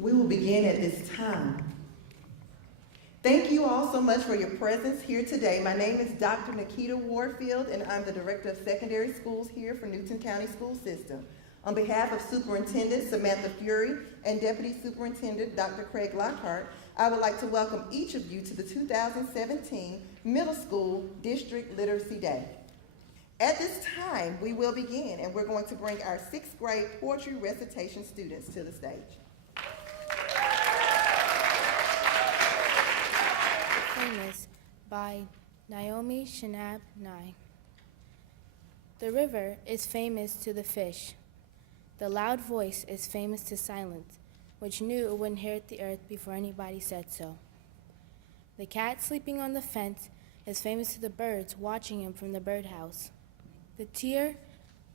We will begin at this time. Thank you all so much for your presence here today. My name is Dr. Nikita Warfield, and I'm the Director of Secondary Schools here for Newton County School System. On behalf of Superintendent Samantha Fury and Deputy Superintendent Dr. Craig Lockhart, I would like to welcome each of you to the 2017 Middle School District Literacy Day. At this time, we will begin, and we're going to bring our 6th grade poetry recitation students to the stage. Famous by Naomi Shinab Nye. The river is famous to the fish. The loud voice is famous to silence, which knew it would inherit the earth before anybody said so. The cat sleeping on the fence is famous to the birds watching him from the birdhouse. The tear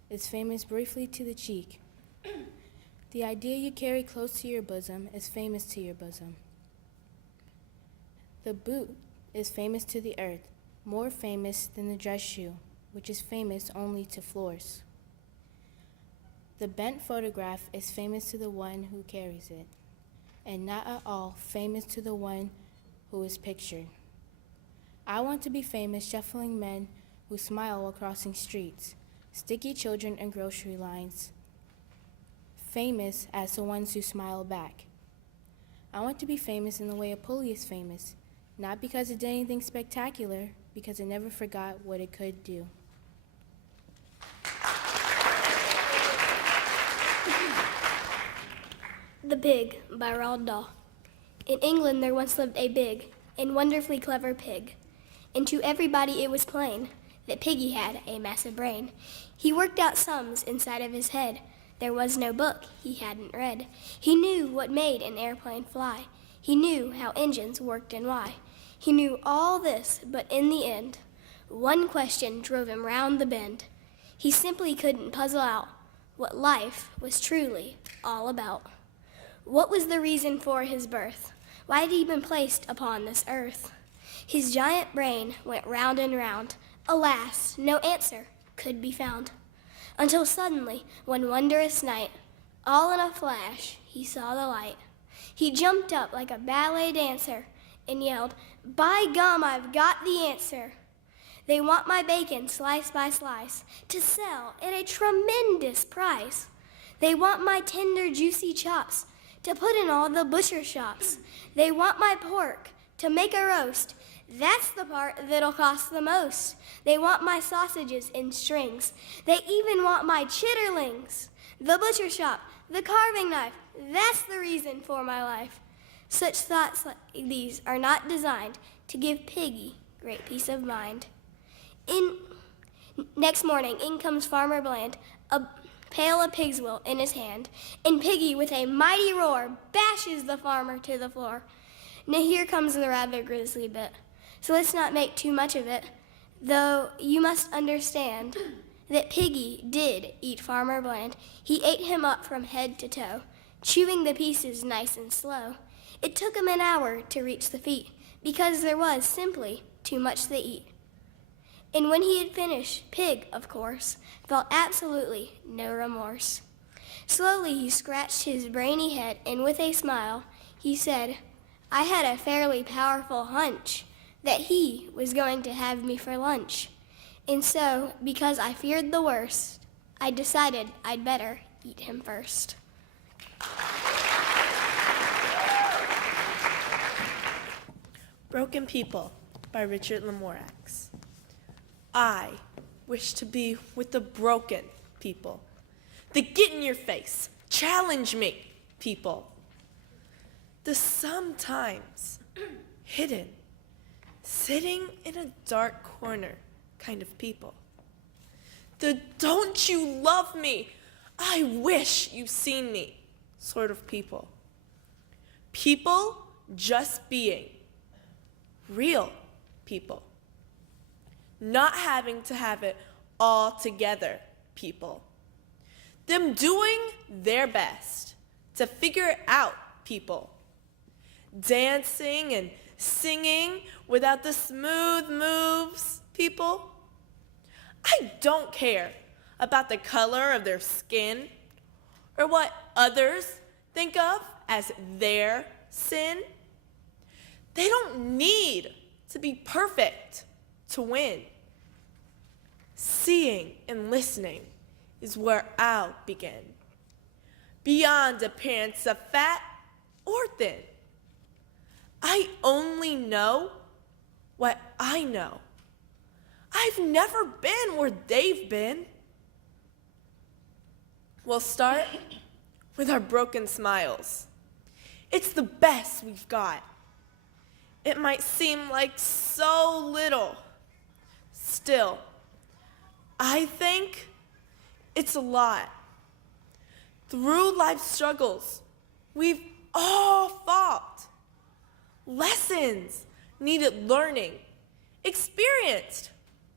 is famous briefly to the cheek. The idea you carry close to your bosom is famous to your bosom. The boot is famous to the earth, more famous than the dress shoe, which is famous only to floors. The bent photograph is famous to the one who carries it, and not at all famous to the one who is pictured. I want to be famous shuffling men who smile while crossing streets, sticky children in grocery lines, famous as the ones who smile back. I want to be famous in the way a pulley is famous, not because it did anything spectacular, because it never forgot what it could do. The Pig by Roald Dahl. In England there once lived a big and wonderfully clever pig, and to everybody it was plain that Piggy had a massive brain. He worked out sums inside of his head. There was no book he hadn't read. He knew what made an airplane fly. He knew how engines worked and why. He knew all this, but in the end, one question drove him round the bend. He simply couldn't puzzle out what life was truly all about. What was the reason for his birth? Why had he been placed upon this earth? His giant brain went round and round. Alas, no answer could be found. Until suddenly, one wondrous night, all in a flash, he saw the light. He jumped up like a ballet dancer and yelled, "By gum, I've got the answer. They want my bacon slice by slice to sell at a tremendous price. They want my tender, juicy chops to put in all the butcher shops. They want my pork to make a roast. That's the part that'll cost the most. They want my sausages in strings. They even want my chitterlings. The butcher shop, the carving knife, that's the reason for my life." Such thoughts like these are not designed to give Piggy great peace of mind. Next morning, in comes Farmer Bland, a pail of pig's will in his hand, and Piggy, with a mighty roar, bashes the farmer to the floor. Now here comes the rather grisly bit, so let's not make too much of it, though you must understand that Piggy did eat Farmer Bland. He ate him up from head to toe, chewing the pieces nice and slow. It took him an hour to reach the feet, because there was simply too much to eat. And when he had finished, Pig, of course, felt absolutely no remorse. Slowly he scratched his brainy head, and with a smile, he said, "I had a fairly powerful hunch that he was going to have me for lunch. And so, because I feared the worst, I decided I'd better eat him first." Broken People by Richard Lemorax. I wish to be with the broken people, the get in your face, challenge me people, the sometimes hidden, sitting in a dark corner kind of people, the don't you love me, I wish you've seen me sort of people. People just being real people, not having to have it all together people, them doing their best to figure it out people, dancing and singing without the smooth moves people. I don't care about the color of their skin or what others think of as their sin. They don't need to be perfect to win. Seeing and listening is where I'll begin. Beyond appearance of fat or thin, I only know what I know. I've never been where they've been. We'll start with our broken smiles. It's the best we've got. It might seem like so little. Still, I think it's a lot. Through life's struggles, we've all fought. Lessons needed learning, experienced,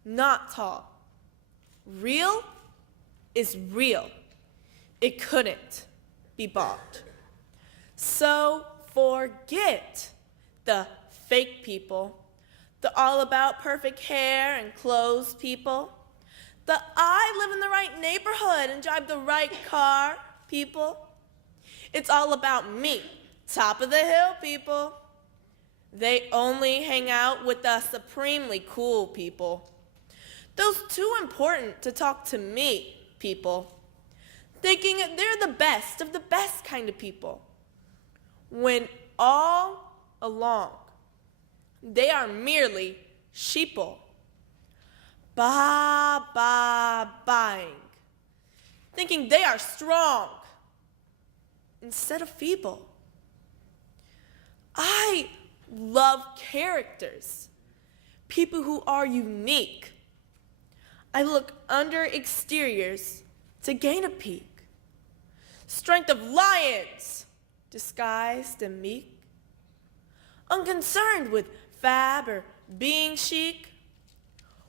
not taught. Real is real. It couldn't be bought. So forget the fake people, the all about perfect hair and clothes people, the I live in the right neighborhood and drive the right car people. It's all about me, top of the hill people. They only hang out with the supremely cool people. Those too important to talk to me people, thinking they're the best of the best kind of people, when all along they are merely sheeple. Buying, thinking they are strong instead of feeble. I love characters, people who are unique. I look under exteriors to gain a peek. Strength of lions, disguised and meek. Unconcerned with fab or being chic.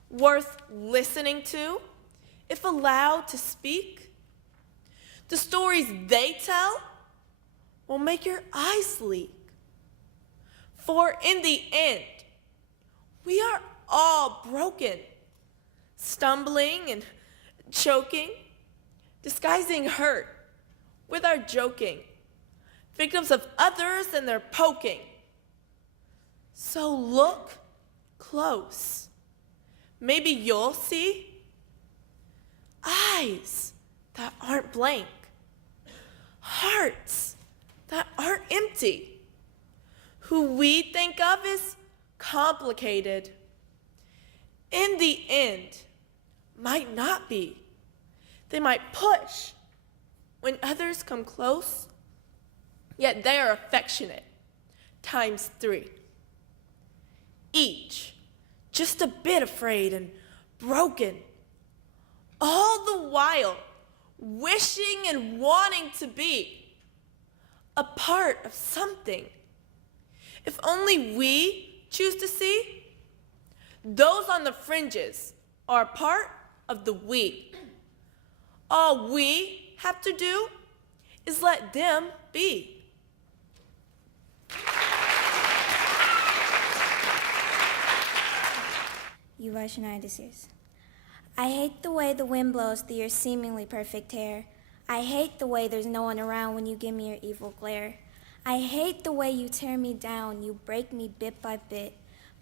Worth listening to, if allowed to speak. The stories they tell will make your eyes leak. For in the end, we are all broken, stumbling and choking, disguising hurt with our joking, victims of others and their poking. So look close. Maybe you'll see eyes that aren't blank, hearts that aren't empty, who we think of as complicated, in the end, might not be. They might push when others come close, yet they are affectionate, times 3. Each just a bit afraid and broken, all the while wishing and wanting to be a part of something. If only we choose to see, those on the fringes are part of the we. All we have to do is let them be. You Vaishnavises. I hate the way the wind blows through your seemingly perfect hair. I hate the way there's no one around when you give me your evil glare. I hate the way you tear me down, you break me bit by bit.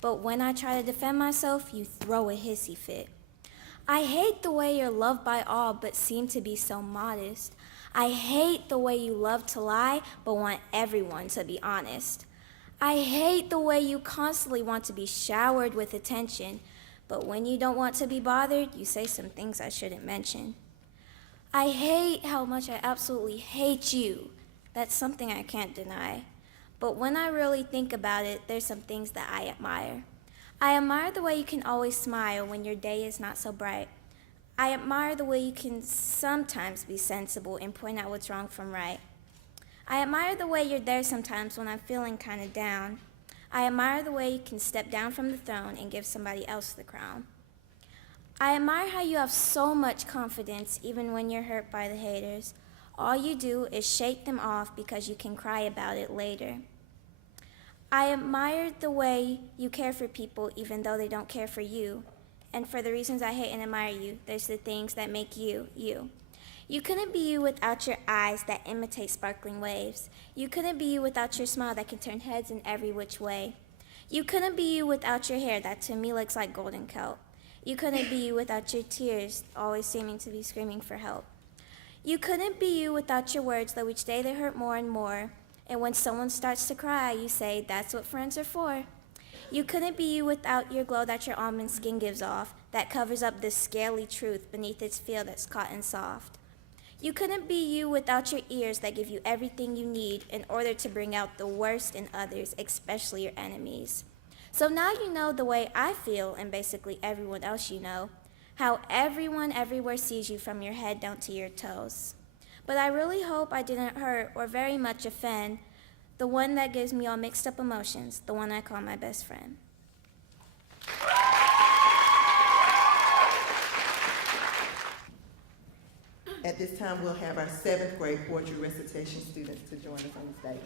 But when I try to defend myself, you throw a hissy fit. I hate the way you're loved by all but seem to be so modest. I hate the way you love to lie but want everyone to be honest. I hate the way you constantly want to be showered with attention, but when you don't want to be bothered, you say some things I shouldn't mention. I hate how much I absolutely hate you. That's something I can't deny. But when I really think about it, there's some things that I admire. I admire the way you can always smile when your day is not so bright. I admire the way you can sometimes be sensible and point out what's wrong from right. I admire the way you're there sometimes when I'm feeling kind of down. I admire the way you can step down from the throne and give somebody else the crown. I admire how you have so much confidence even when you're hurt by the haters. All you do is shake them off because you can cry about it later. I admire the way you care for people even though they don't care for you. And for the reasons I hate and admire you, there's the things that make you, you. You couldn't be you without your eyes that imitate sparkling waves. You couldn't be you without your smile that can turn heads in every which way. You couldn't be you without your hair that to me looks like golden kelp. You couldn't be you without your tears, always seeming to be screaming for help. You couldn't be you without your words, though each day they hurt more and more. And when someone starts to cry, you say, that's what friends are for. You couldn't be you without your glow that your almond skin gives off, that covers up the scaly truth beneath its feel that's cotton soft. You couldn't be you without your ears that give you everything you need in order to bring out the worst in others, especially your enemies. So now you know the way I feel, and basically everyone else you know, how everyone everywhere sees you from your head down to your toes. But I really hope I didn't hurt or very much offend the one that gives me all mixed up emotions, the one I call my best friend. At this time, we'll have our 7th grade poetry recitation students to join us on the stage.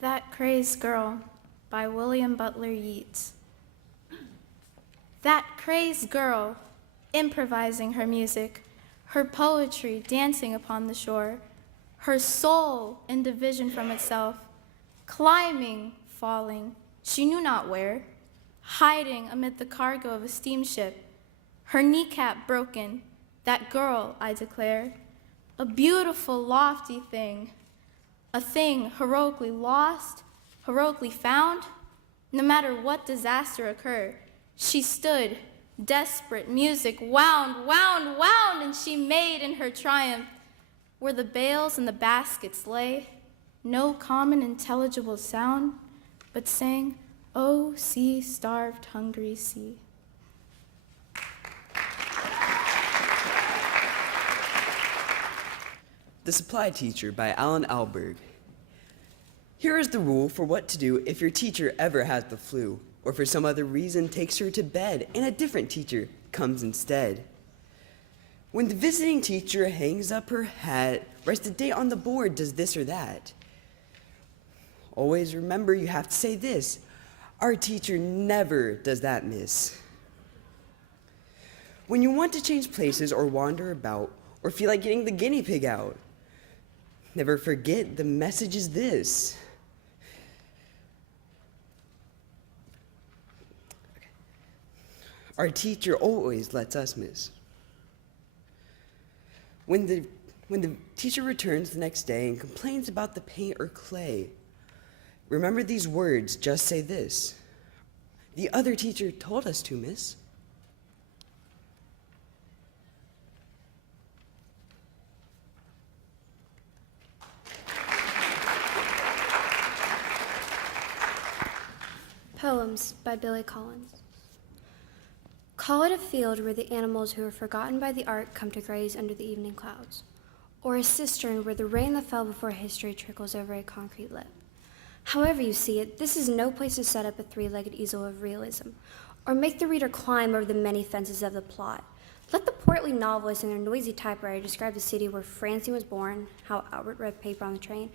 That Crazed Girl by William Butler Yeats. That crazed girl, improvising her music, her poetry dancing upon the shore, her soul in division from itself, climbing, falling, she knew not where, hiding amid the cargo of a steamship, her kneecap broken, that girl, I declare, a beautiful, lofty thing, a thing heroically lost, heroically found. No matter what disaster occurred, she stood, desperate, music wound, wound, wound, and she made in her triumph, where the bales and the baskets lay, no common intelligible sound, but sang, "O sea, starved, hungry sea." The Supply Teacher by Alan Alberg. Here is the rule for what to do if your teacher ever has the flu, or for some other reason takes her to bed and a different teacher comes instead. When the visiting teacher hangs up her hat, writes the date on the board, does this or that. Always remember you have to say this: our teacher never does that, miss. When you want to change places or wander about, or feel like getting the guinea pig out, never forget the message is this. Our teacher always lets us miss. When the teacher returns the next day and complains about the paint or clay, remember these words, just say this: the other teacher told us to, miss. Poems by Billy Collins. Call it a field where the animals who are forgotten by the art come to graze under the evening clouds, or a cistern where the rain that fell before history trickles over a concrete lip. However you see it, this is no place to set up a three-legged easel of realism, or make the reader climb over the many fences of the plot. Let the portly novelists and their noisy typewriter describe the city where Francine was born, how Albert read paper on the train,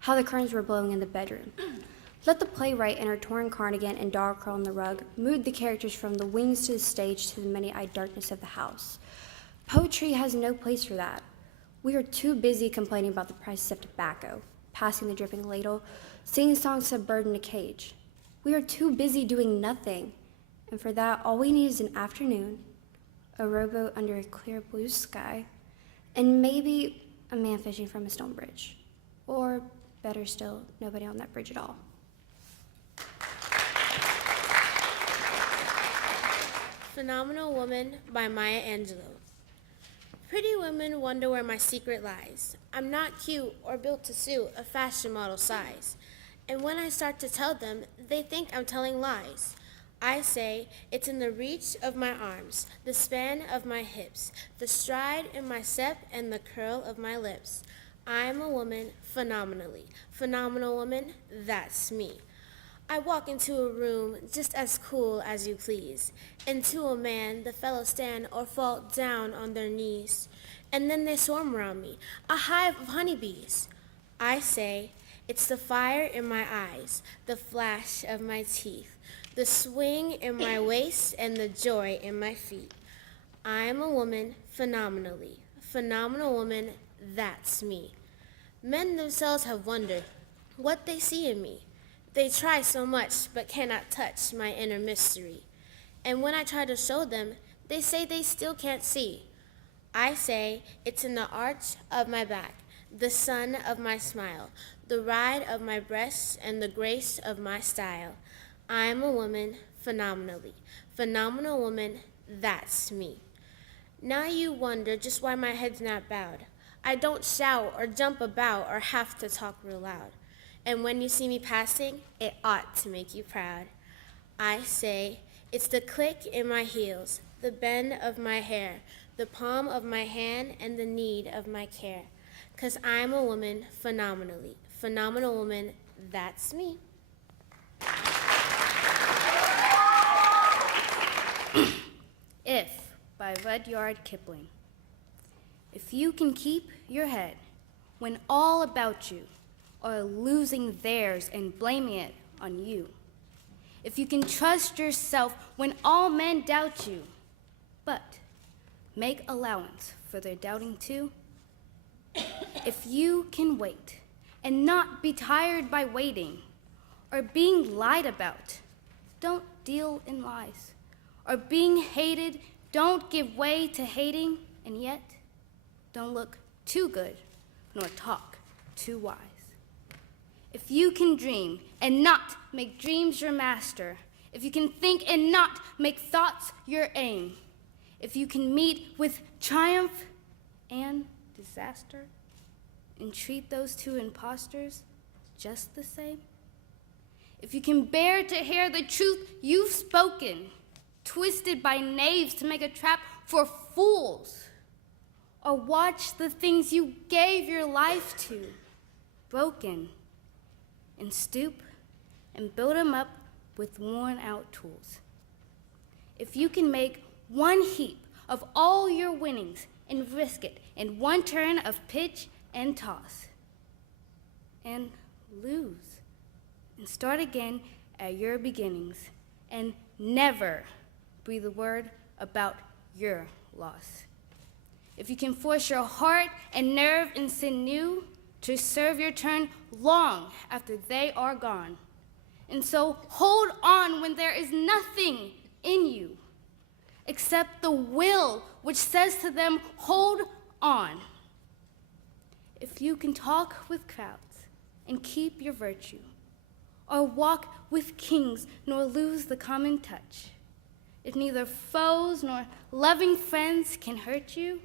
how the curtains were blowing in the bedroom. Let the playwright in her torn cardigan and dog curl on the rug move the characters from the wings to the stage to the many-eyed darkness of the house. Poetry has no place for that. We are too busy complaining about the prices of tobacco, passing the dripping ladle, singing songs to a bird in a cage. We are too busy doing nothing, and for that, all we need is an afternoon, a rowboat under a clear blue sky, and maybe a man fishing from a stone bridge. Or, better still, nobody on that bridge at all. Phenomenal Woman by Maya Angelou. Pretty women wonder where my secret lies. I'm not cute or built to suit a fashion model size. And when I start to tell them, they think I'm telling lies. I say it's in the reach of my arms, the span of my hips, the stride in my step, and the curl of my lips. I'm a woman phenomenally. Phenomenal woman, that's me. I walk into a room just as cool as you please, and to a man the fellows stand or fall down on their knees. and then they swarm around me, a hive of honeybees. I say, it's the fire in my eyes, the flash of my teeth, the swing in my waist, and the joy in my feet. I am a woman phenomenally. Phenomenal woman, that's me. Men themselves have wondered what they see in me. They try so much, but cannot touch my inner mystery. And when I try to show them, they say they still can't see. I say, it's in the arch of my back, the sun of my smile, the ride of my breasts, and the grace of my style. I am a woman phenomenally. Phenomenal woman, that's me. Now you wonder just why my head's not bowed. I don't shout or jump about or have to talk real loud. And when you see me passing, it ought to make you proud. I say, it's the click in my heels, the bend of my hair, the palm of my hand, and the need of my care. 'Cause I'm a woman phenomenally. Phenomenal woman, that's me. If, by Rudyard Kipling. If you can keep your head when all about you are losing theirs and blaming it on you. If you can trust yourself when all men doubt you, but make allowance for their doubting too. If you can wait and not be tired by waiting or being lied about, don't deal in lies. Or being hated, don't give way to hating, and yet don't look too good nor talk too wise. If you can dream and not make dreams your master, if you can think and not make thoughts your aim, if you can meet with triumph and disaster and treat those two impostors just the same, if you can bear to hear the truth you've spoken, twisted by knaves to make a trap for fools, or watch the things you gave your life to broken, and stoop and build them up with worn out tools. If you can make one heap of all your winnings and risk it in one turn of pitch and toss, and lose, and start again at your beginnings, and never breathe a word about your loss. If you can force your heart and nerve and sinew to serve your turn long after they are gone, and so hold on when there is nothing in you except the will which says to them, hold on. If you can talk with crowds and keep your virtue, or walk with kings nor lose the common touch, if neither foes nor loving friends can hurt you,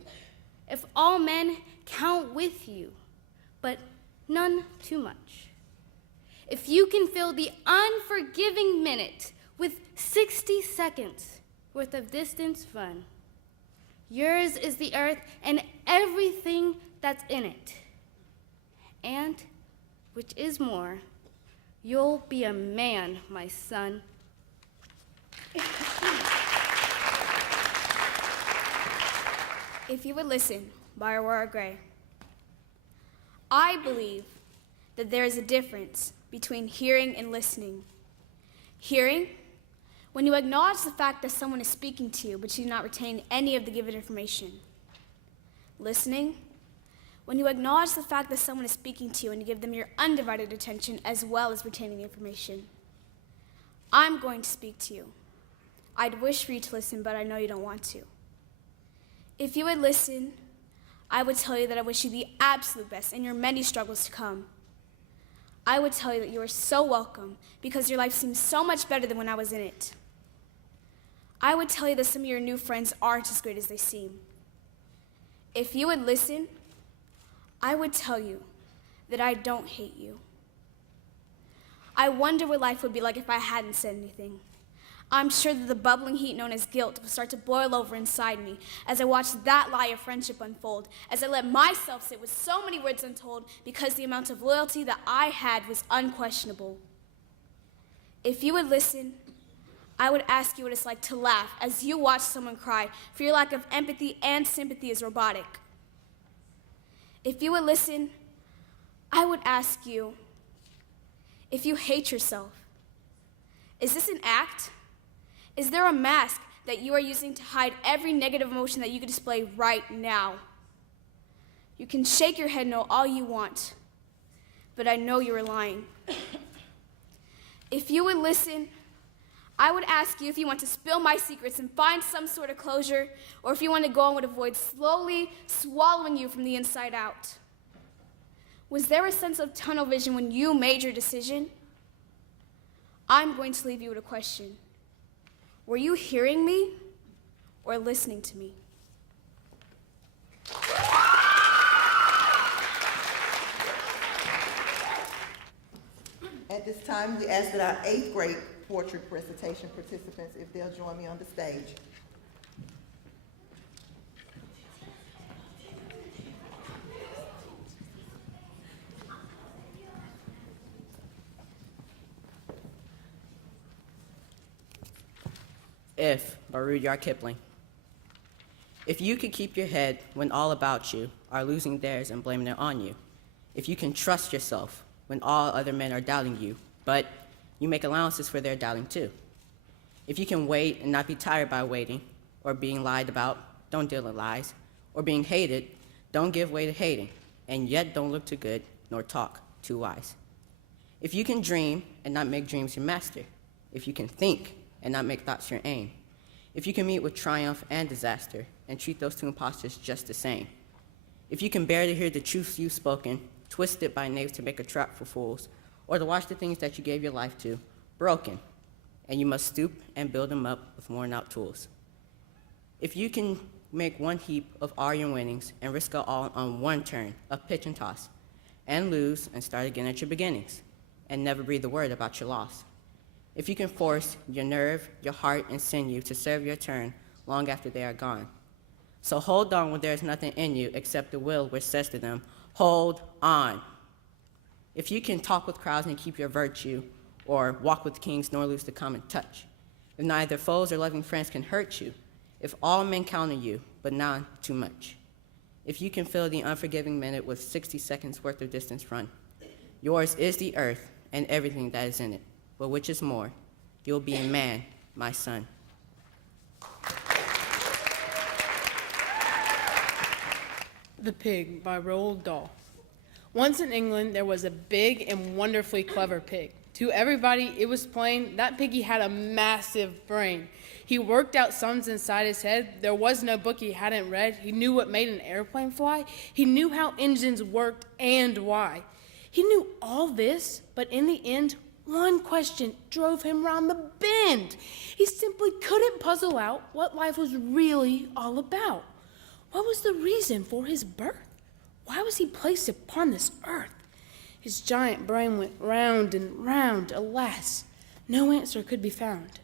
if all men count with you, but none too much, if you can fill the unforgiving minute with 60 seconds worth of distance run, yours is the earth and everything that's in it. And, which is more, you'll be a man, my son. If You Would Listen by Aurora Gray. I believe that there is a difference between hearing and listening. Hearing, when you acknowledge the fact that someone is speaking to you, but you do not retain any of the given information. Listening, when you acknowledge the fact that someone is speaking to you and you give them your undivided attention as well as retaining the information. I'm going to speak to you. I'd wish for you to listen, but I know you don't want to. If you would listen, I would tell you that I wish you the absolute best in your many struggles to come. I would tell you that you are so welcome because your life seems so much better than when I was in it. I would tell you that some of your new friends aren't as great as they seem. If you would listen, I would tell you that I don't hate you. I wonder what life would be like if I hadn't said anything. I'm sure that the bubbling heat known as guilt would start to boil over inside me as I watched that lie of friendship unfold, as I let myself sit with so many words untold because the amount of loyalty that I had was unquestionable. If you would listen, I would ask you what it's like to laugh as you watch someone cry, for your lack of empathy and sympathy is robotic. If you would listen, I would ask you, if you hate yourself, is this an act? Is there a mask that you are using to hide every negative emotion that you could display right now? You can shake your head no all you want, but I know you are lying. If you would listen, I would ask you if you want to spill my secrets and find some sort of closure, or if you want to go on with a void slowly swallowing you from the inside out. Was there a sense of tunnel vision when you made your decision? I'm going to leave you with a question. Were you hearing me or listening to me? At this time, we ask that our 8th grade portrait recitation participants, if they'll join me on the stage. If, by Rudyard Kipling. If you could keep your head when all about you are losing theirs and blaming it on you. If you can trust yourself when all other men are doubting you, but you make allowances for their doubting too. If you can wait and not be tired by waiting, or being lied about, don't deal in lies, or being hated, don't give way to hating, and yet don't look too good nor talk too wise. If you can dream and not make dreams your master. If you can think and not make thoughts your aim. If you can meet with triumph and disaster and treat those two impostors just the same. If you can bear to hear the truths you've spoken, twisted by knaves to make a trap for fools, or to watch the things that you gave your life to broken, and you must stoop and build them up with worn out tools. If you can make one heap of all your winnings and risk it all on one turn of pitch and toss, and lose and start again at your beginnings, and never breathe a word about your loss. If you can force your nerve, your heart, and sinew to serve your turn long after they are gone. So hold on when there is nothing in you except the will which says to them, hold on. If you can talk with crowds and keep your virtue, or walk with kings nor lose the common touch. If neither foes or loving friends can hurt you, if all men count on you, but none too much. If you can fill the unforgiving minute with 60 seconds worth of distance run. Yours is the earth and everything that is in it. But which is more, you'll be a man, my son. The Pig by Roald Dahl. Once in England, there was a big and wonderfully clever pig. To everybody, it was plain that piggy had a massive brain. He worked out sums inside his head. There was no book he hadn't read. He knew what made an airplane fly. He knew how engines worked and why. He knew all this, but in the end, one question drove him round the bend. He simply couldn't puzzle out what life was really all about. What was the reason for his birth? Why was he placed upon this earth? His giant brain went round and round. Alas, no answer could be found.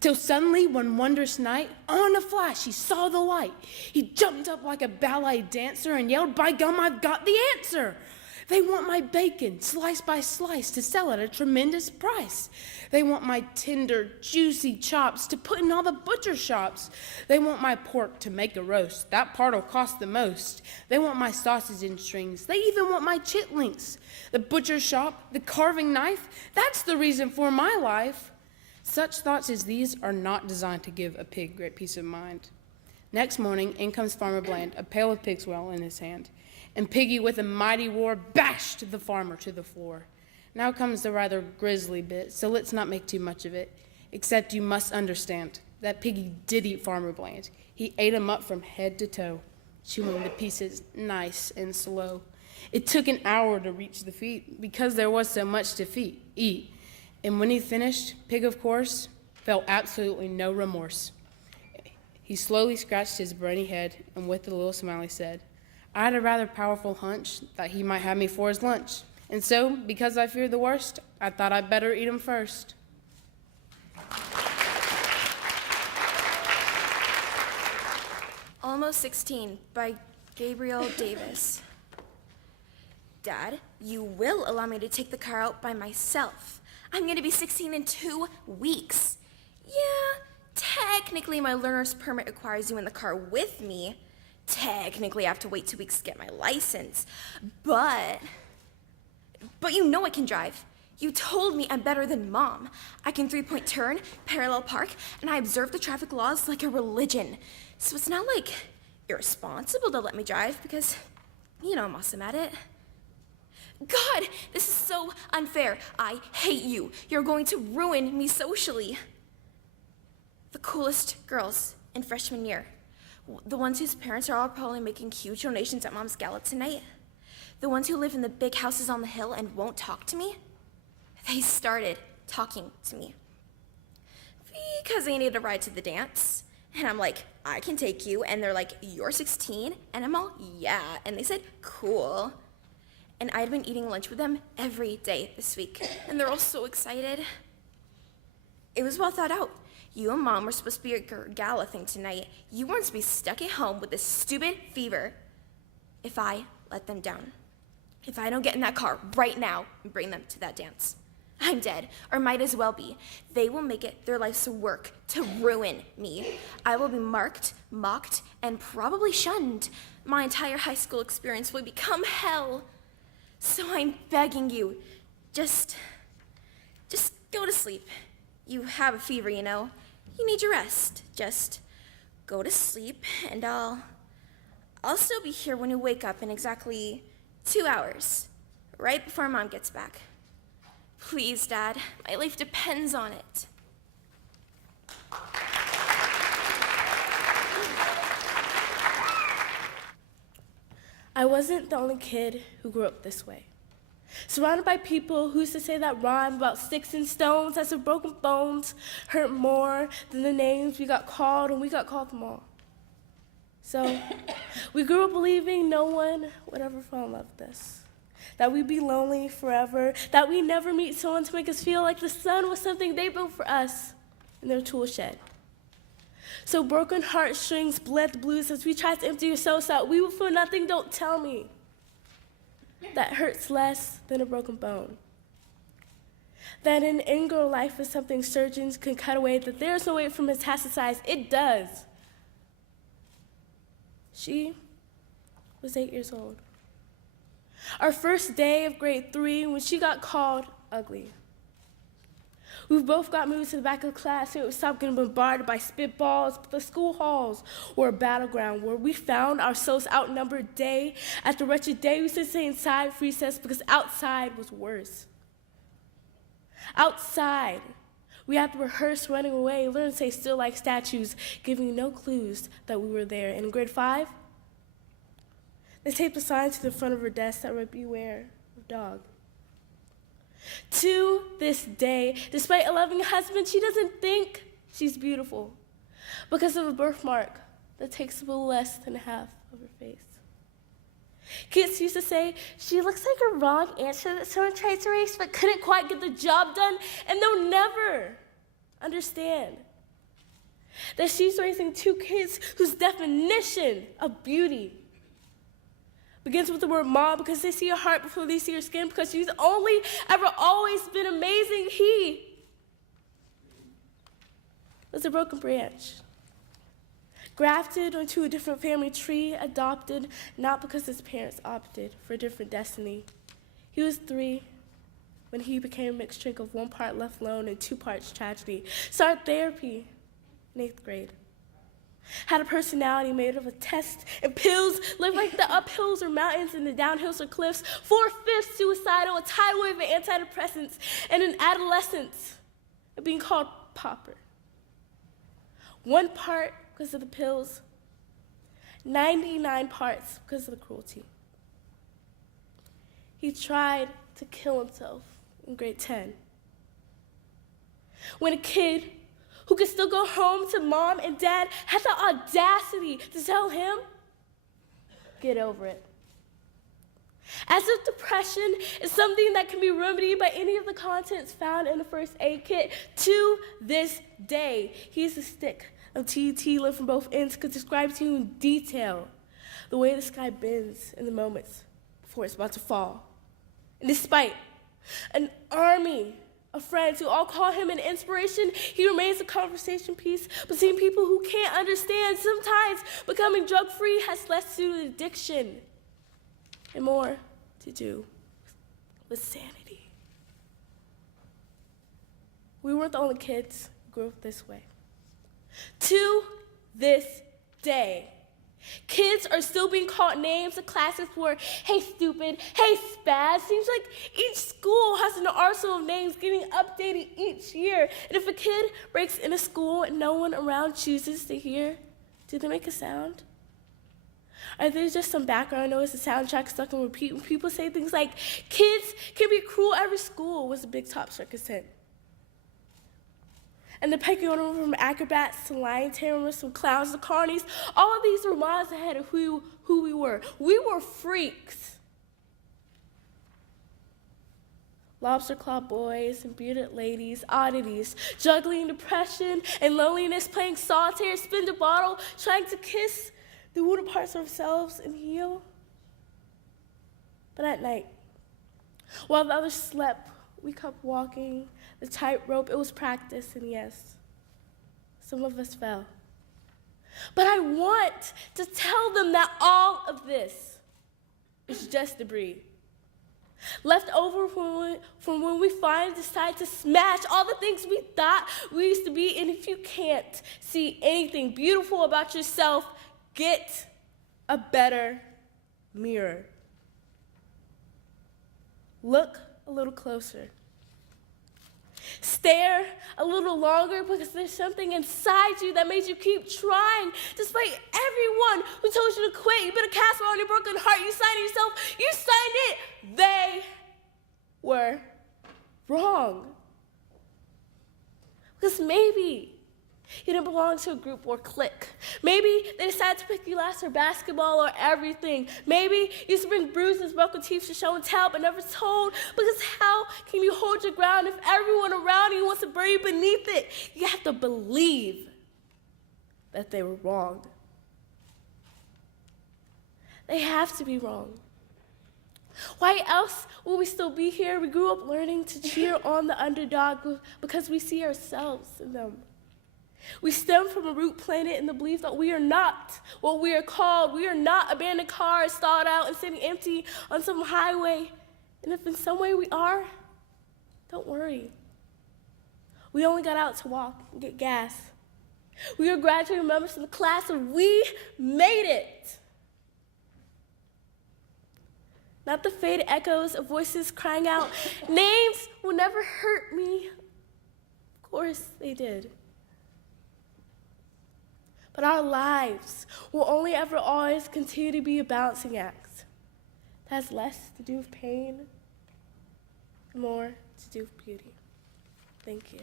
Till suddenly, one wondrous night, on a flash, he saw the light. He jumped up like a ballet dancer and yelled, "By gum, I've got the answer! They want my bacon, slice by slice, to sell at a tremendous price. They want my tender, juicy chops to put in all the butcher shops. They want my pork to make a roast. That part'll cost the most. They want my sausage in strings. They even want my chitlings. The butcher shop, the carving knife, that's the reason for my life." Such thoughts as these are not designed to give a pig great peace of mind. Next morning, in comes Farmer Bland, a pail of pig's well in his hand. And Piggy, with a mighty roar, bashed the farmer to the floor. Now comes the rather grisly bit, so let's not make too much of it. Except you must understand that Piggy did eat Farmer Bland. He ate him up from head to toe, chewing him to pieces nice and slow. It took an hour to reach the feet because there was so much to eat. And when he finished, Pig, of course, felt absolutely no remorse. He slowly scratched his brainy head and with a little smile he said, "I had a rather powerful hunch that he might have me for his lunch. And so, because I feared the worst, I thought I'd better eat him first." Almost 16 by Gabriel Davis. Dad, you will allow me to take the car out by myself. I'm going to be 16 in 2 weeks. Yeah, technically my learner's permit requires you in the car with me. Technically, I have to wait 2 weeks to get my license, but you know I can drive. You told me I'm better than Mom. I can 3-point turn, parallel park, and I observe the traffic laws like a religion. So it's not like irresponsible to let me drive because, you know, I'm awesome at it. God, this is so unfair. I hate you. You're going to ruin me socially. The coolest girls in freshman year. The ones whose parents are all probably making huge donations at Mom's gala tonight. The ones who live in the big houses on the hill and won't talk to me. They started talking to me. Because they needed a ride to the dance. And I'm like, I can take you. And they're like, you're 16? And I'm all, yeah. And they said, cool. And I'd been eating lunch with them every day this week. And they're all so excited. It was well thought out. You and Mom were supposed to be at your gala thing tonight. You weren't supposed to be stuck at home with this stupid fever. If I let them down. If I don't get in that car right now and bring them to that dance. I'm dead, or might as well be. They will make it their life's work to ruin me. I will be marked, mocked, and probably shunned. My entire high school experience will become hell. So I'm begging you, just go to sleep. You have a fever, you know. You need your rest. Just go to sleep, and I'll still be here when you wake up in exactly 2 hours, right before Mom gets back. Please, Dad, my life depends on it. I wasn't the only kid who grew up this way. Surrounded by people who used to say that rhyme about sticks and stones as if broken bones hurt more than the names we got called, and we got called them all. So we grew up believing no one would ever fall in love with us, that we'd be lonely forever, that we'd never meet someone to make us feel like the sun was something they built for us in their tool shed. So broken heartstrings bled the blues as we tried to empty ourselves out. We would feel nothing, don't tell me. That hurts less than a broken bone. That an ingrown life is something surgeons can cut away, that there's no way for metastasize. It does. She was 8 years old. Our first day of grade 3 when she got called ugly. We both got moved to the back of the class so we would stop getting bombarded by spitballs, but the school halls were a battleground where we found ourselves outnumbered day after wretched day. We used to stay inside for recess because outside was worse. Outside, we had to rehearse running away, learn to stay still like statues, giving no clues that we were there. And in grade 5, they taped a sign to the front of her desk that read, "Beware of dog." To this day, despite a loving husband, she doesn't think she's beautiful because of a birthmark that takes up less than half of her face. Kids used to say, she looks like a wrong answer that someone tried to erase but couldn't quite get the job done, and they'll never understand that she's raising 2 kids whose definition of beauty begins with the word mom, because they see her heart before they see her skin, because she's only ever always been amazing. He was a broken branch, grafted onto a different family tree, adopted not because his parents opted for a different destiny. He was 3 when he became a mixed drink of 1 part left alone and 2 parts tragedy. Started therapy in 8th grade. Had a personality made of a test and pills, lived like the uphills or mountains and the downhills or cliffs, 4/5 suicidal, a tidal wave of antidepressants, and an adolescence of being called pauper. 1 part because of the pills, 99 parts because of the cruelty. He tried to kill himself in grade 10. When a kid who could still go home to mom and dad had the audacity to tell him, get over it. As if depression is something that can be remedied by any of the contents found in the first aid kit, to this day, he is a stick of TNT lit from both ends, could describe to you in detail the way the sky bends in the moments before it's about to fall. And despite an army of friends who all call him an inspiration. He remains a conversation piece between people who can't understand. Sometimes becoming drug-free has less to do with addiction and more to do with sanity. We weren't the only kids who grew up this way. To this day, kids are still being called names in classes for, hey stupid, hey spaz. Seems like each school has an arsenal of names getting updated each year. And if a kid breaks into school and no one around chooses to hear, do they make a sound? Or there's just some background noise, the soundtrack stuck on repeat, when people say things like, kids can be cruel every school was a big top circus hit. And the pecking order from acrobats to lion tamers, from clowns to carnies, all of these were miles ahead of who we were. We were freaks. Lobster claw boys and bearded ladies, oddities, juggling depression and loneliness, playing solitaire, spin the bottle, trying to kiss the wounded parts of ourselves and heal. But at night, while the others slept, we kept walking the tightrope. It was practice, and yes, some of us fell. But I want to tell them that all of this is just debris. Left over from when we finally decided to smash all the things we thought we used to be. And if you can't see anything beautiful about yourself, get a better mirror. Look a little closer. Stare a little longer, because there's something inside you that makes you keep trying. Despite everyone who told you to quit, you put a cast on your broken heart, you signed it yourself, you signed it. They were wrong. Because maybe you didn't belong to a group or clique. Maybe they decided to pick you last for basketball or everything. Maybe you used to bring bruises, broken teeth to show and tell, but never told. Because how can you hold your ground if everyone around you wants to bury you beneath it? You have to believe that they were wrong. They have to be wrong. Why else will we still be here? We grew up learning to cheer on the underdog because we see ourselves in them. We stem from a root planet in the belief that we are not what we are called. We are not abandoned cars stalled out and sitting empty on some highway. And if in some way we are, don't worry. We only got out to walk and get gas. We are graduating members of the class, and we made it. Not the faded echoes of voices crying out, names will never hurt me. Of course they did. But our lives will only ever always continue to be a balancing act. That has less to do with pain, and more to do with beauty. Thank you.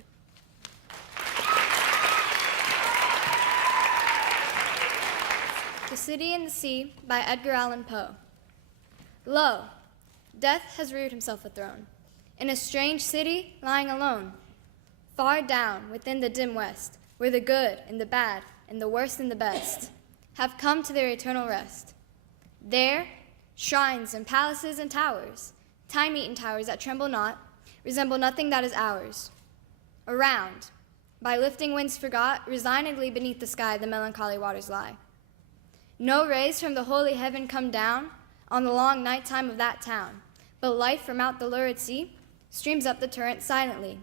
The City and the Sea by Edgar Allan Poe. Lo, death has reared himself a throne, in a strange city lying alone, far down within the dim west, where the good and the bad and the worst and the best have come to their eternal rest. There, shrines and palaces and towers, time-eaten towers that tremble not, resemble nothing that is ours. Around, by lifting winds forgot, resignedly beneath the sky the melancholy waters lie. No rays from the holy heaven come down on the long night time of that town, but light from out the lurid sea streams up the torrent silently.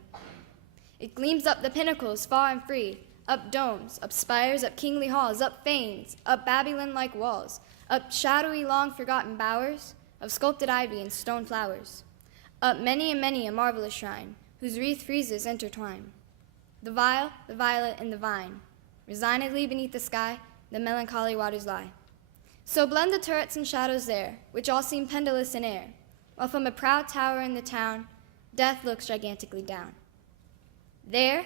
It gleams up the pinnacles far and free, up domes, up spires, up kingly halls, up fanes, up Babylon-like walls, up shadowy long-forgotten bowers of sculpted ivy and stone flowers, up many and many a marvelous shrine, whose wreath friezes intertwine. The vial, the violet, and the vine, resignedly beneath the sky, the melancholy waters lie. So blend the turrets and shadows there, which all seem pendulous in air, while from a proud tower in the town, death looks gigantically down. There,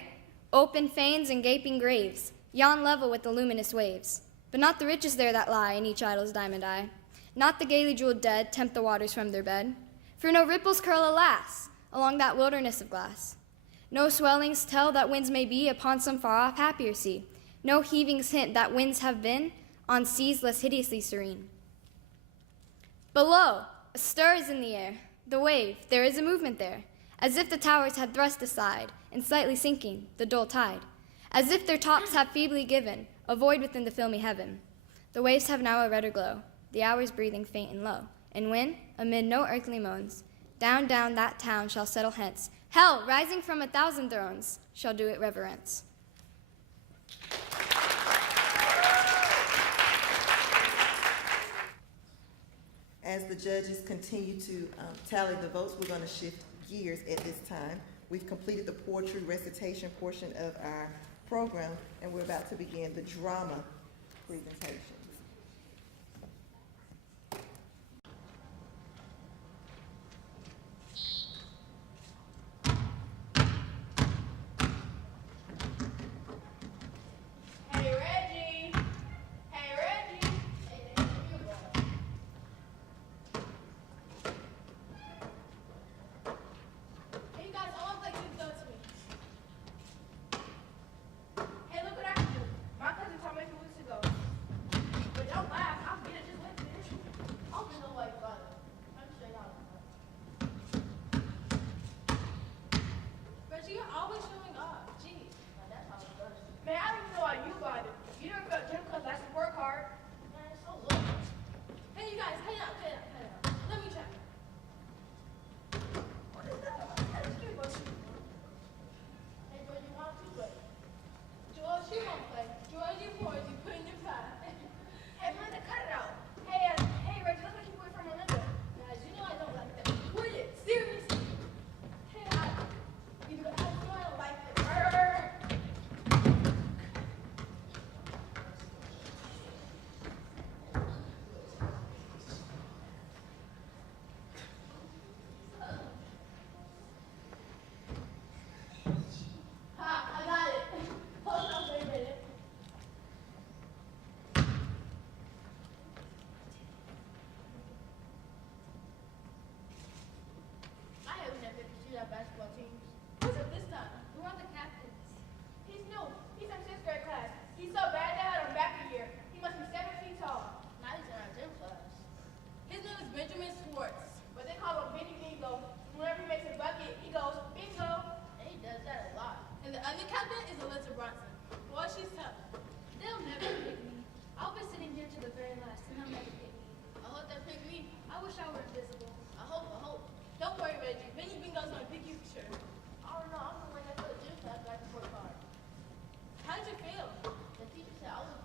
open fanes and gaping graves, yawn level with the luminous waves. But not the riches there that lie in each idol's diamond eye. Not the gaily jeweled dead tempt the waters from their bed. For no ripples curl, alas, along that wilderness of glass. No swellings tell that winds may be upon some far-off happier sea. No heavings hint that winds have been on seas less hideously serene. Below, a stir is in the air. The wave, there is a movement there. as if the towers had thrust aside, and slightly sinking, the dull tide, as if their tops have feebly given a void within the filmy heaven. The waves have now a redder glow, the hours breathing faint and low, and when, amid no earthly moans, down, down that town shall settle hence, hell, rising from 1,000 thrones, shall do it reverence. As the judges continue to tally the votes, we're going to shift gears at this time. We've completed the poetry recitation portion of our program, and we're about to begin the drama presentations. Hey, Reggie. Hey, Reggie. Hey, there you go. Hey, you guys, all like you've done to me. Hey, look what I can do. My cousin told me a few weeks ago. But don't laugh. I'll get it. Just wait for this. I'll be no like brother. I'm straight out. Reggie, you're always showing up. Jeez. That's how it goes. Man, I don't even know why you bothered. You don't go to gym class. I should work hard. Man, it's so low. Hey, you guys, hey up. Let me check. What is that? Hey, George, you want to play? George, you won't play. George, you boys, you put in your pie. Hey, Melinda, cut it out. Hey, Reggie, let's make you away from Melinda. Guys, you know I don't like that. Quit it, seriously. Hey, you know I don't like it. I got it. Hold on for a minute. I haven't had 50 shootout basketball teams. Who's up this time? Who are the captains? He's new. He's from 6th grade class. He's so bad they had him back a year. He must be 7 feet tall. Now he's in our gym class. His name is Benjamin Schwartz, but they call him Benny Bingo. Whenever he makes a bucket, he goes, bingo. And he does that a lot. And the other captain is Alyssa Bronson. Boy, she's tough. They'll never pick me. I'll be sitting here to the very last, and they'll never pick me. I hope they pick me. I wish I were invisible. I hope. Don't worry, Reggie. Benny Bingo's gonna pick you for sure. I don't know. I'm the one that put the gym class back before hard. How did you feel? The teacher said I was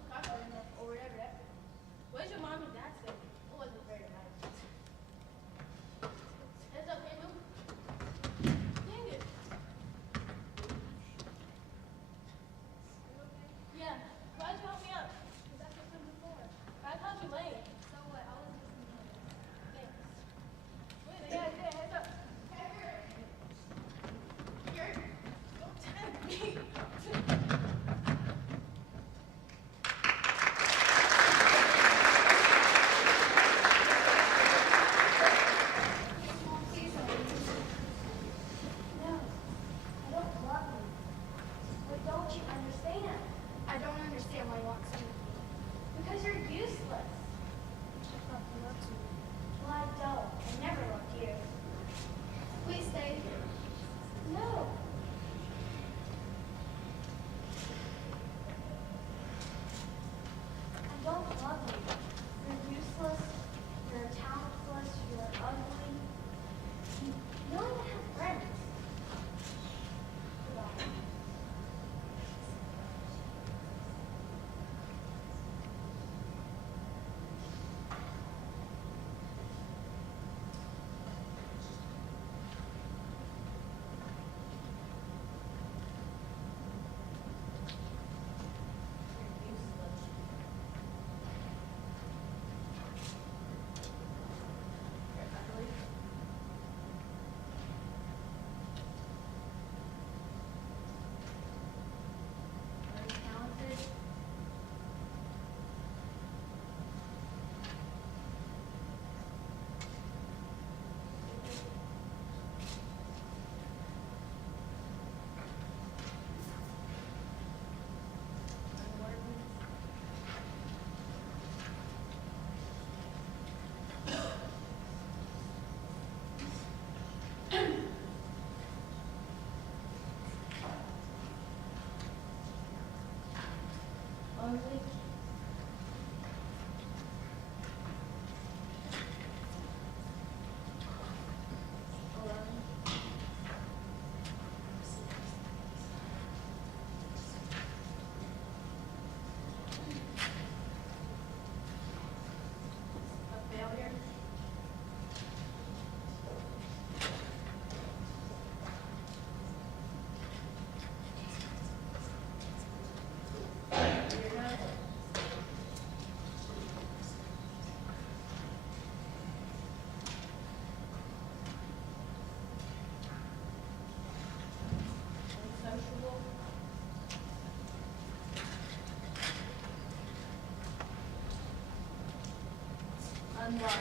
unloved.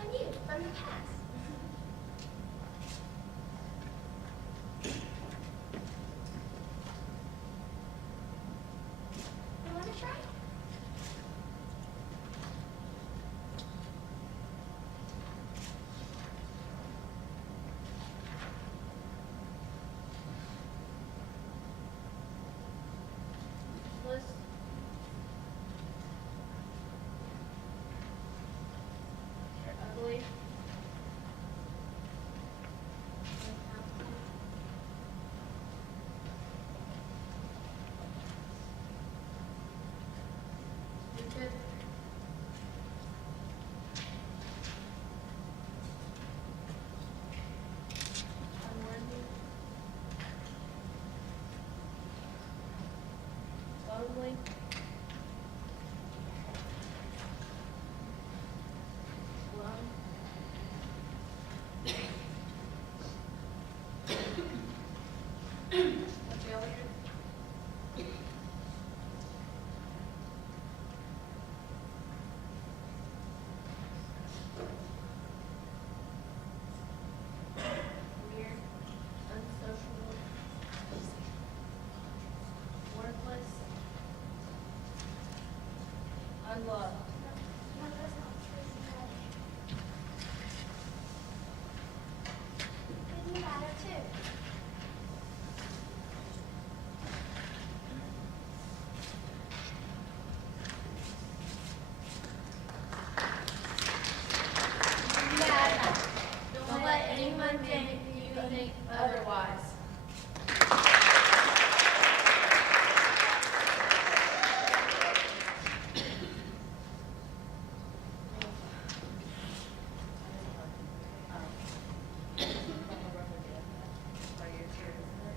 I'm you, from the past. You want to try? Liz? You're ugly. Stupid. Unworthy. Lonely. Alone. A failure. Weird. Unsociable. Worthless. Unloved. No, that's not true. Didn't matter too. Don't let anyone make you think otherwise.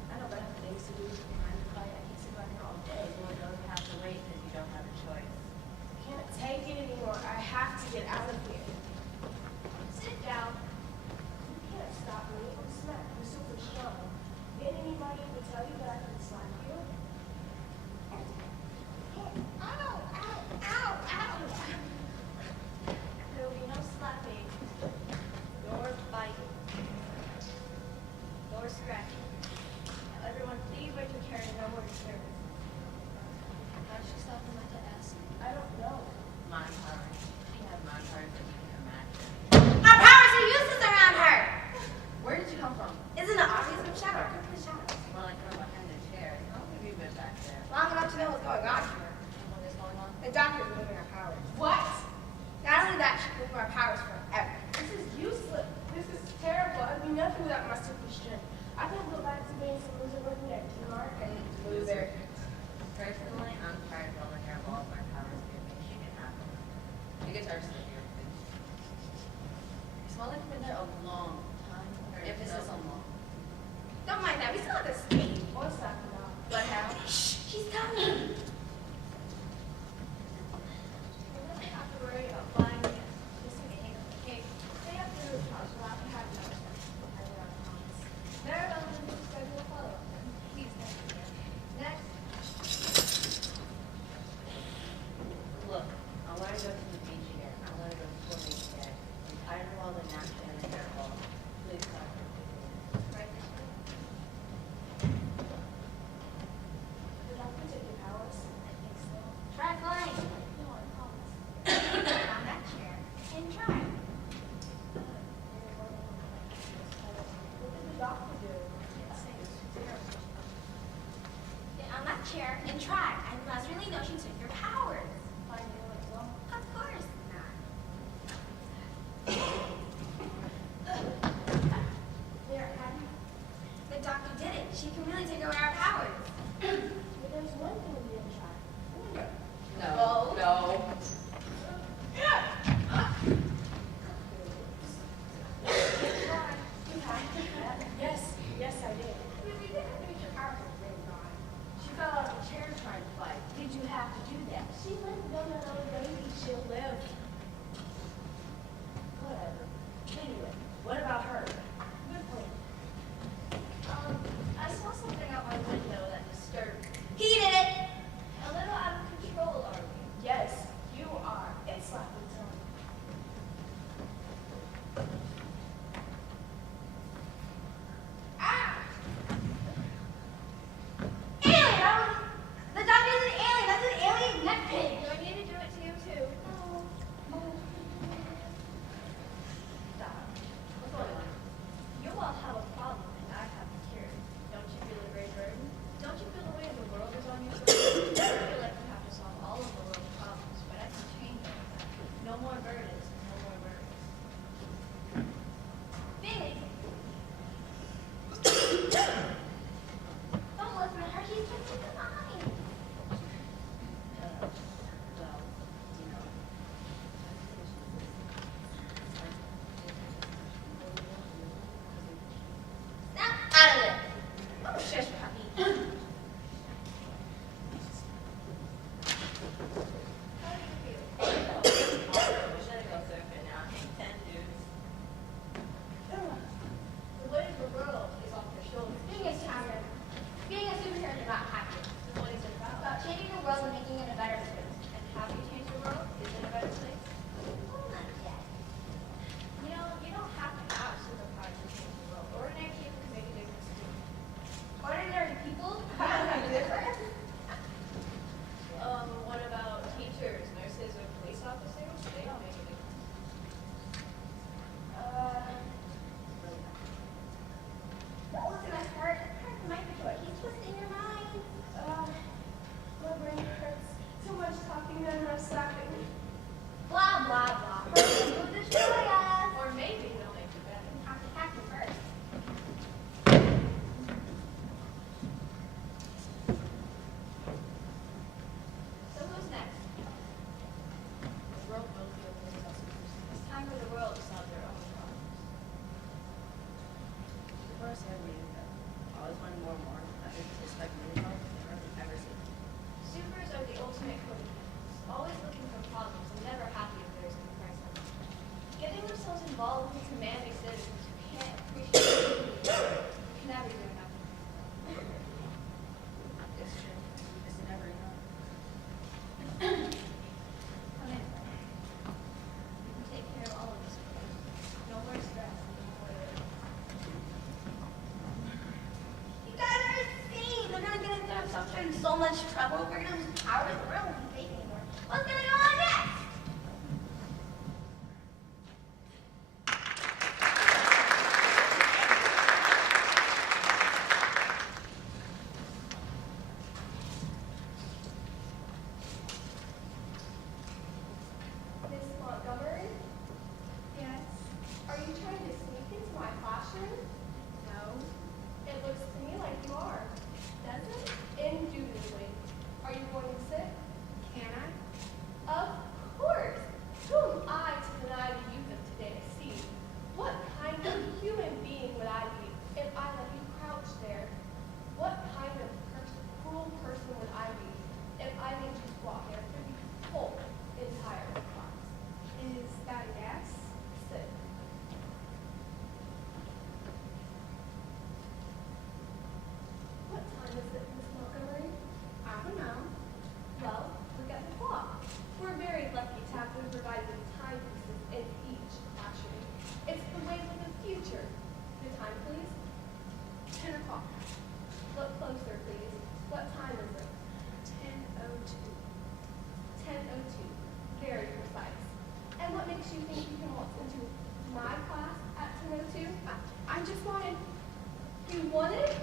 I know, but I have things to do behind the fight. I can't sit back here all day. Well, those have to wait because you don't have a choice. I can't take it anymore. I have to get out of here. Sit down. You can't stop me. I'm smack. I'm super strong. Did anybody ever tell you that I could slap you? Ow, ow, ow, ow. There will be no slapping. Nor biting. Nor scratching. Now everyone please wait your turn, no more disturbance. Why don't you stop and let that ask? I don't know. Mind powers. She has mind powers that you can imagine. Our powers are useless around her! Where did you come from? Isn't it obvious from the shadow? Come from the shadow. Well, like from behind the chair. How long have you been back there? Long enough to know what's going on here. What is going on? The doctor's removing our powers. What? Not only that, she can remove our powers forever. This is useless. This is terrible. I'd be nothing without my super strength. I can go back to being some loser working at D-Mart and loser. Personally, I'm tired of over here of all of our powers give me. She can have them. The guitar's still here. Smell like you've been there a long time. Emphasis on long. Don't mind that. We still have this speed. What's that about? But how? Shh, she's coming. You don't have to worry about flying yet. Just take a hang of the cake. Stay up through the house while I have no sense. I promise. Maribel and the schedule follow. Please, thank you. Next. Look, I want to go to the beach again. I want to go swimming again. I'm tired of all the napkin and the hairball. Please stop. Right now. The doctor took your powers? I think so. Try flying. No, I promise. On that chair and try. What did the doctor do? I can't say. It's terrible. Get on that chair and try. I must really know she took your powers. I know it well. Of course not. There, have you? The doctor did it. She can really take away our powers. But there's one thing we didn't try. No. No. Yes, I did. We didn't have to make your powers really gone. She fell out of a chair trying to fight. Did you have to do that? She lived on another baby. She'll live. Whatever. Anyway, what about and not happiness. What is it about? It's about changing the world and making it a better place. And have you changed the world? Is it a better place? Well, not yet. You know, you don't have to have superpowers to change the world. Ordinary people can make a difference too. Ordinary people? What about teachers, nurses, or police officers? They don't make a difference. Listen, I heard the microphone. He's twisting your mind. My brain hurts. Too much talking, not enough stopping. Blah, blah, blah. Person will destroy us. Or maybe they'll make it better. Have to hack them first. So who's next? The world will feel this. It's time for the world to solve their own problems. Before I started reading them, I always wanted more and more. I think it's like really hard to ever see. Supers are the ultimate codependents, always looking for problems and never happy if there's no price on them. Getting themselves involved with demanding citizens who can't appreciate it can never do enough. It's true. It's never enough. Come in. We can take care of all of this for you. No more stress, no more worry. You guys are insane. They're gonna get into themselves in so much trouble. We're gonna lose power in the room. We can't take anymore. What's gonna go on next? Miss Montgomery? Yes? Are you trying to sneak into my classroom? No. It looks to me like you are. Does it? Indubitably. Are you going to sit? Can I? Of course. Who am I to deny the youth of today to see? What kind of human being would I be if I let you crouch there? What kind of cruel person would I be if I made you squat there for the whole entire class? Is that a yes? Sit. What time is it, Miss Montgomery? I don't know. Well, look at the clock. We're very lucky to have been provided with timepieces in each classroom. It's the way of the future. The time, please. 10 o'clock. Look closer, please. What time is it? 10:02. 10:02. Very precise. And what makes you think you can walk into my class at 10:02? I just wanted. You wanted?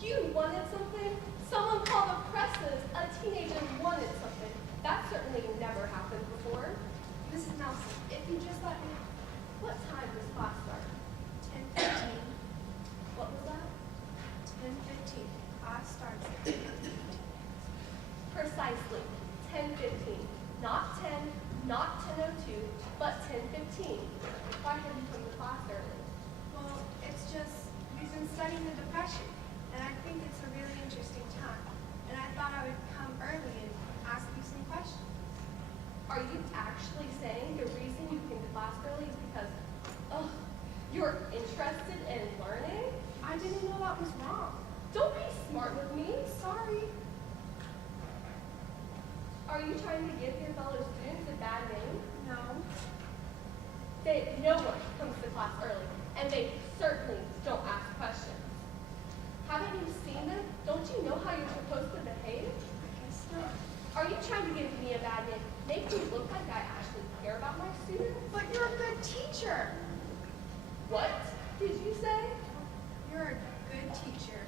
You wanted something? Someone called the presses. A teenager wanted something. That certainly never happened before. Mrs. Nelson, if you just let me. What time does class start? 10:15. What was that? 10:15. Class starts at 10:15. Precisely. 10:15. Not 10, not 10:02, but 10:15. Why have you come to class early? Well, it's just we've been studying the Depression, and I think it's a really interesting time. And I thought I would come early and ask you some questions. Are you actually saying the reason you came to class early is because, you're interested in learning? I didn't know that was wrong. Don't be smart with me. Sorry. Are you trying to give your fellow students a bad name? No. No one comes to class early, and they certainly don't ask questions. Haven't you seen them? Don't you know how you're supposed to behave? I guess not. Are you trying to give me a bad name? Make me look like I actually care about my students? But you're a good teacher. What did you say? You're a good teacher.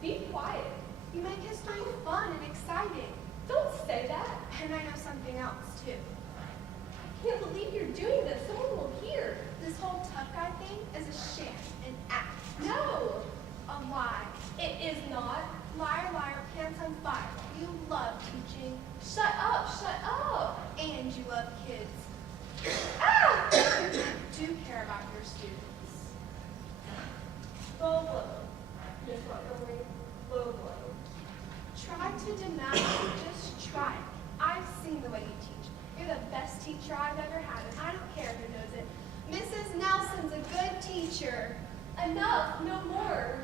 Be quiet. You make history fun and exciting. Don't say that. And I know something else, too. I can't believe you're doing this. Someone will hear. This whole tough guy thing is a sham, an act. No! A lie. It is not. Liar, liar, pants on fire. You love teaching. Shut up, shut up. And you love kids. Ah! You do care about your students. Blow, blow. Miss Montgomery, blow, blow. Try to deny it. Just try it. I've seen the way you teach. You're the best teacher I've ever had, and I don't care who knows it. Mrs. Nelson's a good teacher. Enough, no more.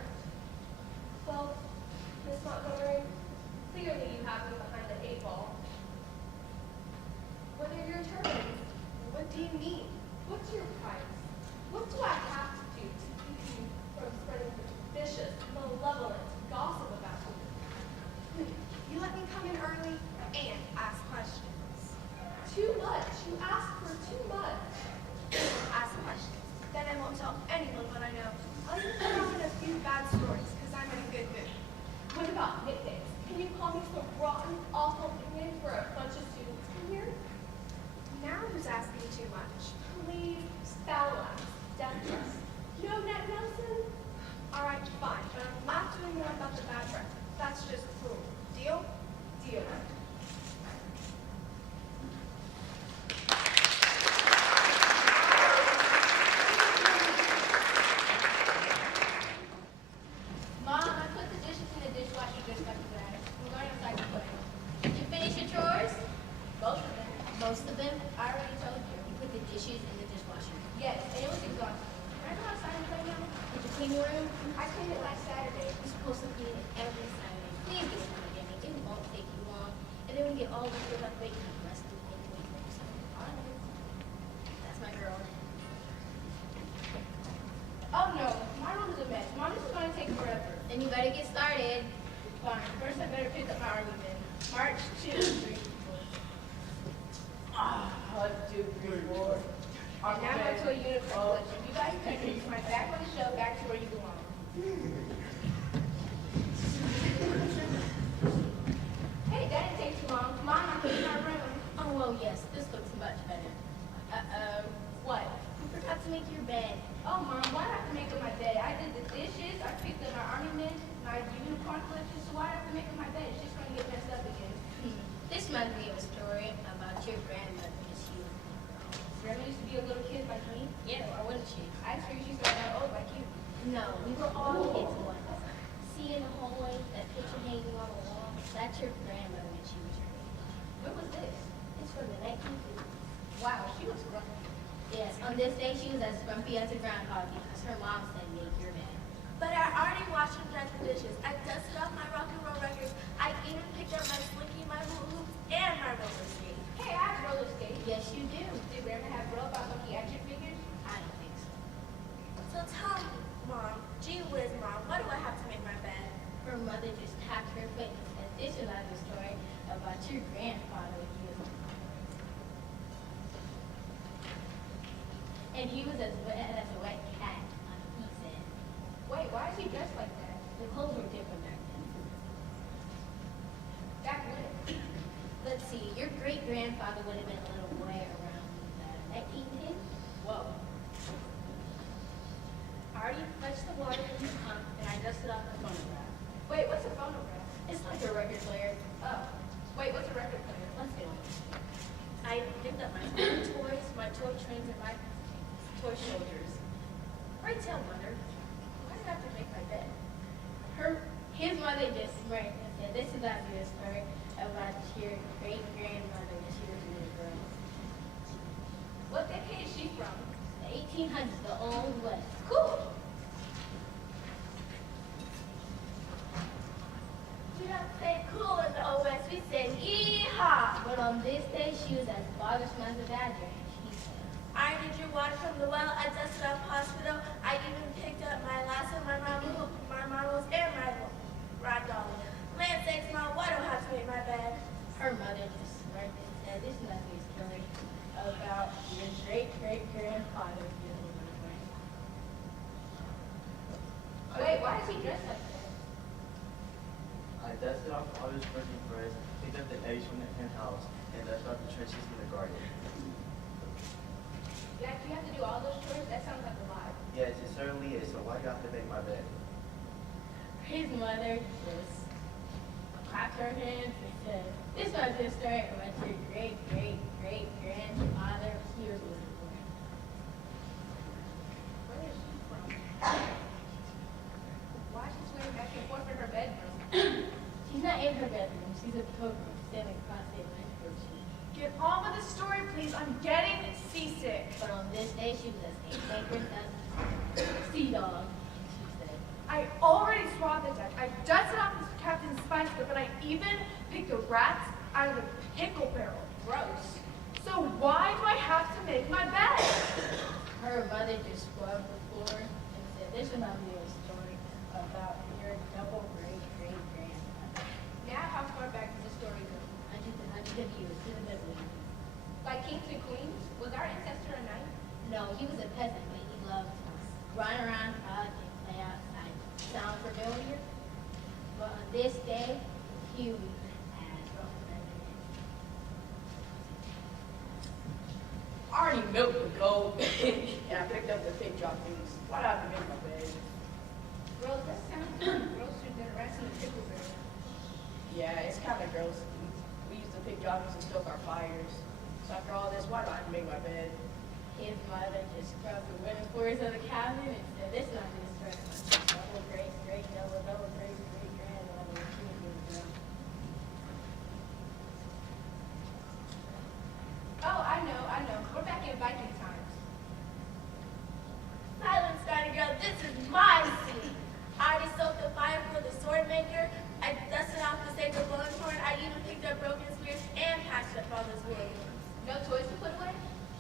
that's just cruel. Deal? Deal. Mom, I put the dishes in the dishwasher just like that. I'm going outside to play. Did you finish your chores? Both of them. Most of them? I already told you. You put the dishes in the dishwasher. Yes, and it was exhausting. Can I go outside and play now? Did you clean your room? I cleaned it last Saturday. You're supposed to clean it every Saturday. Please get some again. It won't take you long. And then when you get all the stuff up, you can rest it anyway for yourself. All right. That's my girl. Oh no, my room is a mess. Mom, this is going to take forever. Then you better get started. Fine. First, I better pick up my argument. March 2, 3, 4. 1, 2, 3, 4. And now go to a uniform collection. You guys can use my back on the shelf back to where you belong. Hey, that didn't take too long. Mom, I'm cleaning my room. Oh, well, yes. This looks much better. What? You forgot to make your bed. Oh, Mom, why do I have to make up my bed? I did the dishes, I picked up my ornaments, my unicorn collection, so why do I have to make up my bed? It's just going to get messed up again. This reminds me of a story about your grandmother, Miss Hugh. Grandma used to be a little kid like me. Yeah, or wasn't she? I figured she started out old like you. No, we were all kids once. See in the hallway, that picture hanging on the wall? That's your grandmother when she was your age. When was this? It's from the 1950s. Wow, she was grumpy. Yes, on this day she was as grumpy as a groundhog because her mom said make your bed. But I already washed and dried the dishes. I dusted off my rock and roll records. I even picked up my slinky, my hula hoops, and my roller skates. Hey, I have roller skates. Yes, you do. Did Grandma have robot monkey action figures? I don't think so. So tell me, Mom, gee whiz, Mom, what do I have to make my bed? Her mother just tapped her foot and said, this is another story about your grandfather when he was and he was as wet as a wet cat on a he said. Wait, why is he dressed like that? The clothes were different back then. Back when? Let's see, your great-grandfather would have been a little boy around 1910. Whoa. I already fetched the water from the pump and I dusted off the phonograph. Wait, what's a phonograph? It's like a record player. Oh. Wait, what's a record player? Let's get on. I picked up my toys, my toy trains, and my toy soldiers. Pray tell, Mother, why did I have to make my bed? His mother just smirked and said, this is not a story about your great-grandmother when she was a little girl. What decade is she from? The 1800s, the Old West. Cool. We don't say cool in the OS, we say yeehaw. But on this day, she was as bothersome as a badger, and she said, I drew water from the well, I dusted off hospital, I even picked up my lasso, my marbles, and my rod dolly. Man sakes, Mom, why do I have to make my bed? her mother just smirked and said, this is not a story about your great-great-grandfather when he was a little boy. Wait, why is he dressed like that? I dusted off all his printing press, picked up the eggs from the hen house, and dusted off the trenches in the garden. Jack, you have to do all those chores? That sounds like a lot. Yes, it certainly is, so why do you have to make my bed? His mother just clapped her hands and said, this was a story about your great-great-great-grandfather when he was a little boy. Where is she from? Why is she swimming back and forth in her bedroom? She's not in her bedroom. She's a pilgrim standing across the Atlantic Ocean. Get on with the story, please. I'm getting seasick. But on this day, she was as sacred as a sea dog, she said. I already swabbed the deck. I dusted off the captain's spice book, and I even picked the rats out of the pickle barrel. Gross. So why do I have to make my bed? Her mother just scrubbed the floor and said, this is not a story about your double great-great-grandfather. Now how far back does the story go? Hundreds and hundreds of years to the Middle East. Like kings and queens? Was our ancestor a knight? No, he was a peasant, but he loved to run around, hug, and play outside. Sound familiar? But on this day, he was as rough as I already milked the goat, and I picked up the pig droppings. Why'd I have to make my bed? Girls, that sounds like grosser than rats in the pickle barrel. Yeah, it's kind of gross. We used to pick jobs and stoke our fires. So after all this, why do I have to make my bed? His mother just scrubbed the wooden floors of the cabin and said, this one is for double great, great, double, double, great, great, grandmother. She was really dumb. Oh, I know. We're back in Viking times. Silence, Tiny Girl, this is my scene. I already soaked the fire for the sword maker. I dusted off the sacred blowing horn. I even picked up broken spears and patched up father's wounds. No toys to put away?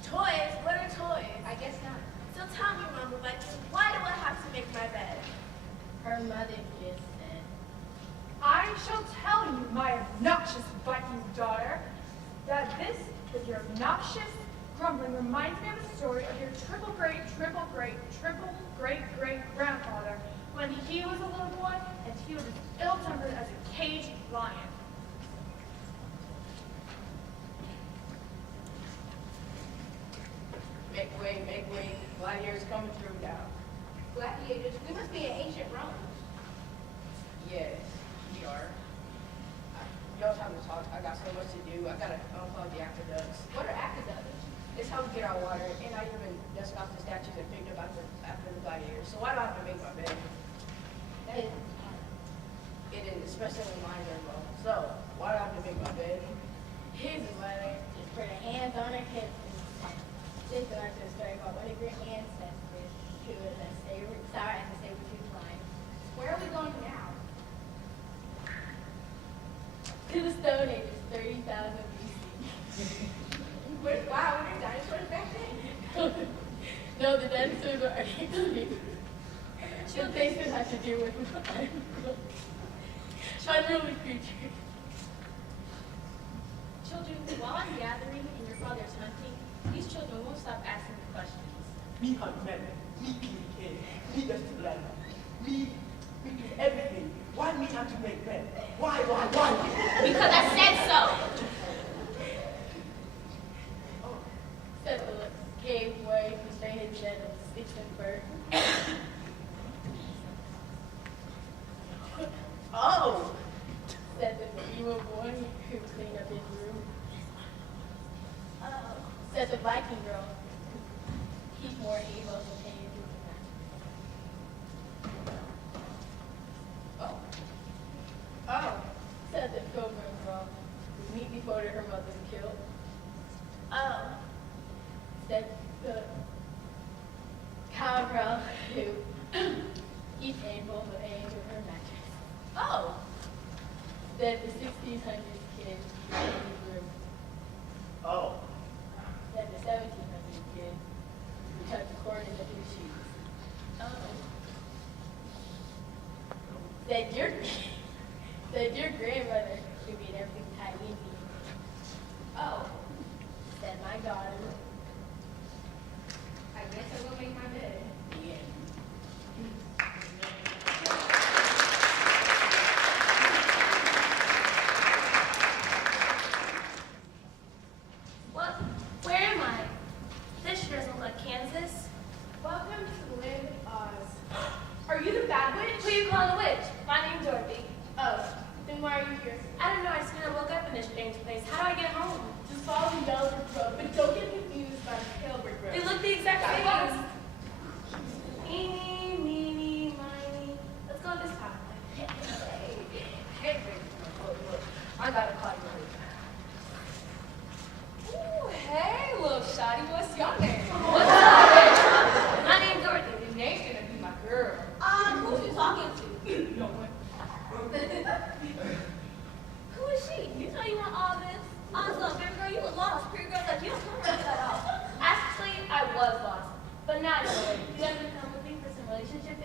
Toys? What are toys? I guess not. So tell me, Mama Viking, why do I have to make my bed? Her mother just said. I shall tell you, my obnoxious Viking daughter, that this with your obnoxious grumbling reminds me of the story of your triple great grandfather when he was a little boy and he was as ill-tempered as a caged lion. Make way. Gladiators coming through now. Gladiators? We must be in ancient Rome. Yes, we are. Y'all have to talk. I got so much to do. I gotta unclog the aqueducts. What are aqueducts? It's how we get our water, and I even dusted off the statues and picked up after the gladiators. So why do I have to make my bed? That is It is, especially when mine are low. So why do I have to make my bed? his mother just put her hands on her hips and just learned the story about one of your ancestors who was a saber-toothed lion. Where are we going now? To the Stone Ages, 30,000 BC. Wow, were there dinosaurs back then? No, the dinosaurs are actually the things that have to do with unruly creatures. Children, while I'm gathering and your father's hunting, these children won't stop asking me questions. Me hunt men, me kill kids, me just land, me do everything. Why me have to make men? Why? Because I said so. Said Philip, gave way, constrained his dead of sticks and bird. Oh! Said the evil boy who cleaned up his room. Said the Viking girl, he's more evil than paying people. Oh. Said the pilgrim girl, whose meat devoted her mother to kill. Oh. Said the cowgirl who eats animals with eggs in her mattress. Oh. Said the 1600s kid who cleaned his room. Oh. Said the 1700s kid who tucked the cord into his shoes. Oh. Said your grandmother who made everything tidy and neat. Oh. Said my daughter. I guess I will make my bed. Yeah. What? Where am I? This sure doesn't look like Kansas. Welcome to the land of Oz. Are you the bad witch? Who are you calling a witch? My name's Dorothy. Oh, then why are you here? I don't know, I just kind of woke up in this strange place. How do I get home? Just follow the yellow brick road, but don't get confused by the pale brick road. They look the exact That same. was- Eeny, meeny, miny. Let's go this time. Hey, baby. Look. I gotta call you. Ooh, hey, little shoddy, what's your name? What's up? My name's Dorothy. Your name's gonna be my girl. Who's you talking to? No one. Who is she? You know you want all this. Awesome, baby girl, you were lost. Pretty girl like you don't come right at all. Actually, I was lost, but not really. You guys gonna come with me for some relationship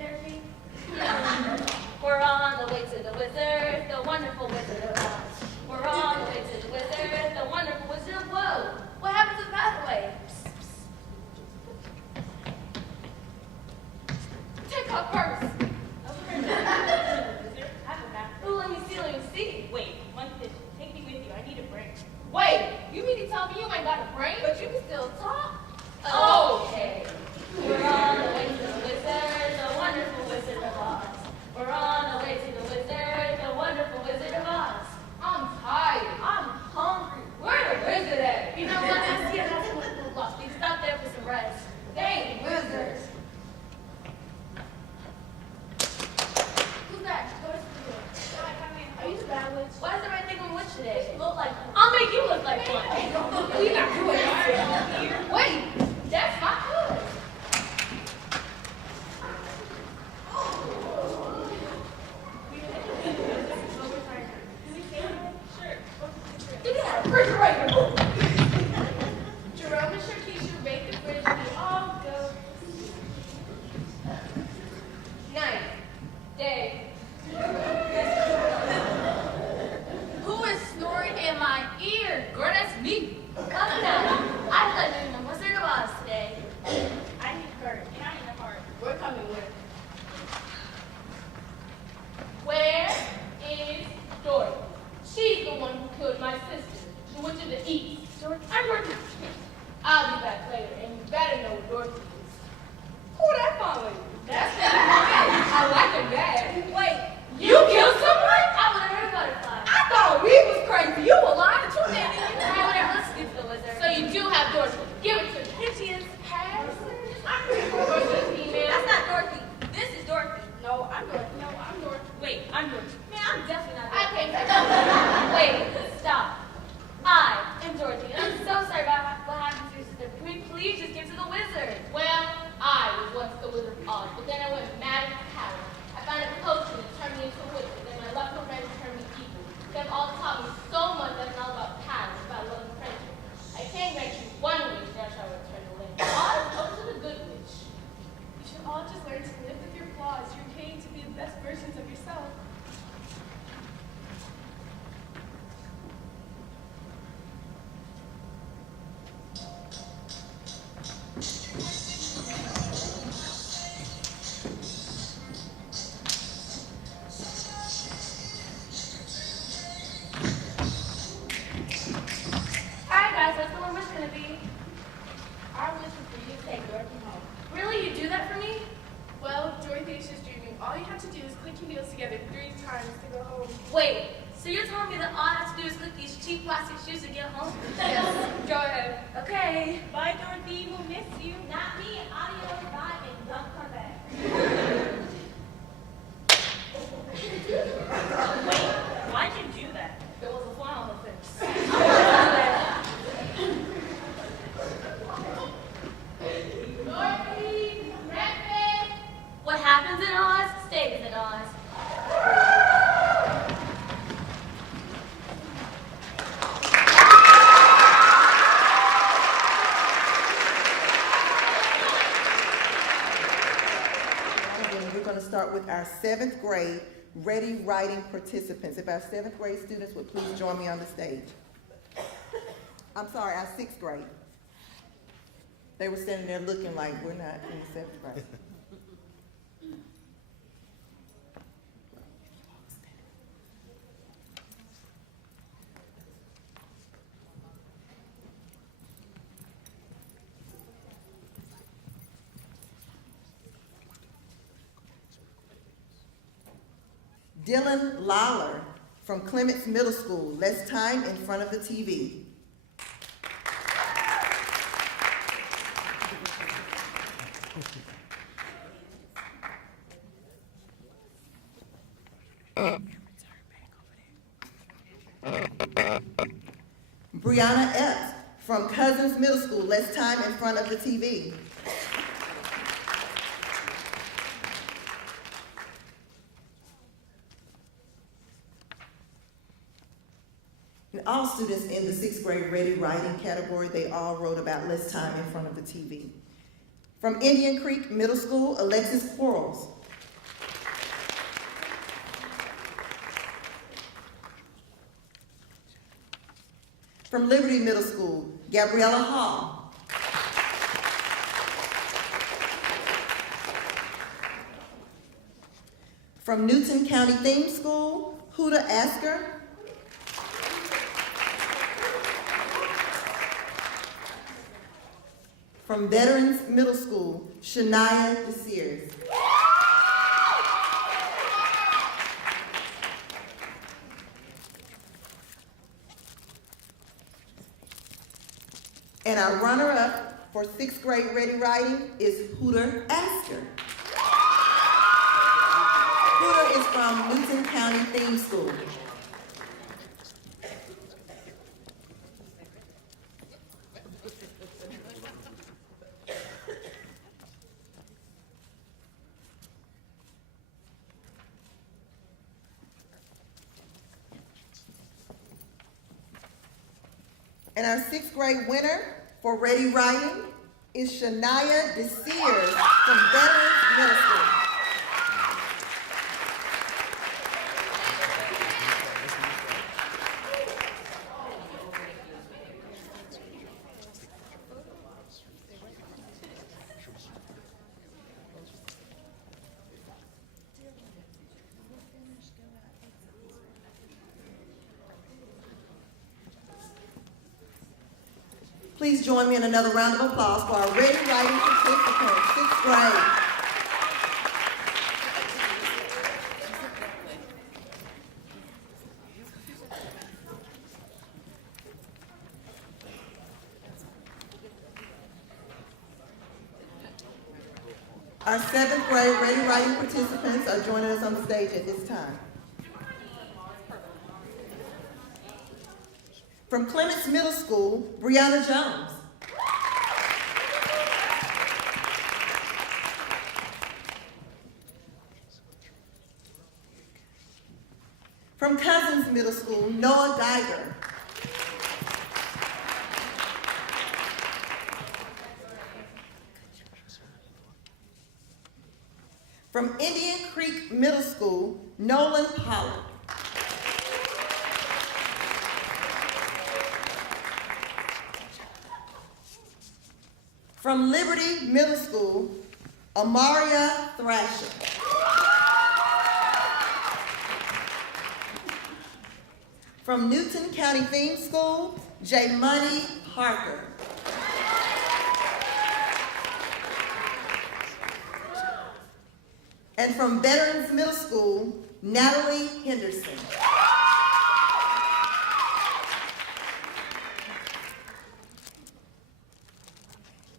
I'm Georgie. Man, I'm definitely not Okay, Dorothy. wait, stop. I am Dorothy, and I'm so sorry about what happened to your sister. Can we please just get to the wizard? Well, I was once the Wizard of Oz, but then I went mad at the power. I found a potion that turned me into a wizard, then my love for friends turned me evil. They've all taught me so much that it's all about power, about love and friendship. I can't grant you one wish, that shall return the land. Oz, over to the good witch. You should all just learn to live with your flaws. You're trained to be the best versions of yourself. Alright guys, what's the one wish gonna be? Our wish is for you to take Dorothy home. Really? You do that for me? Well, Dorothy is just dreaming. All you have to do is click your heels together 3 times to go home. Wait, so you're telling me that all I have to do is click these cheap plastic shoes to get home? Yes, go ahead. Okay. Bye, Dorothy. We'll miss you. Not me. Adios. Bye. And don't come back. Wait, why'd you do that? There was a fly on her face. Dorothy, breakfast. What happens in Oz stays in Oz. And we're going to start with our 7th grade Ready Writing participants. If our 7th grade students would please join me on the stage. I'm sorry, our 6th grade. They were standing there looking like we're not in the 7th grade. Dylan Lawler from Clements Middle School, less time in front of the TV. Brianna Epps from Cousins Middle School, less time in front of the TV. And all students in the 6th grade Ready Writing category, they all wrote about less time in front of the TV. From Indian Creek Middle School, Alexis Quarles. From Liberty Middle School, Gabriella Hall. From Newton County Theme School, Huda Asker. From Veterans Middle School, Shania DeSears. And our runner-up for 6th grade Ready Writing is Huda Asker. Huda is from Newton County Theme School. And our 6th grade winner for Ready Writing is Shania DeSears from Veterans Middle School. Please join me in another round of applause for our Ready Writing participants, 6th grade. Our 7th grade Ready Writing participants are joining us on the stage at this time. From Clements Middle School, Brianna Jones. From Cousins Middle School, Noah Geiger. From Indian Creek Middle School, Nolan Pollard. From Liberty Middle School, Amaria Thrasher. From Newton County Theme School, J. Money Parker. And from Veterans Middle School, Natalie Henderson.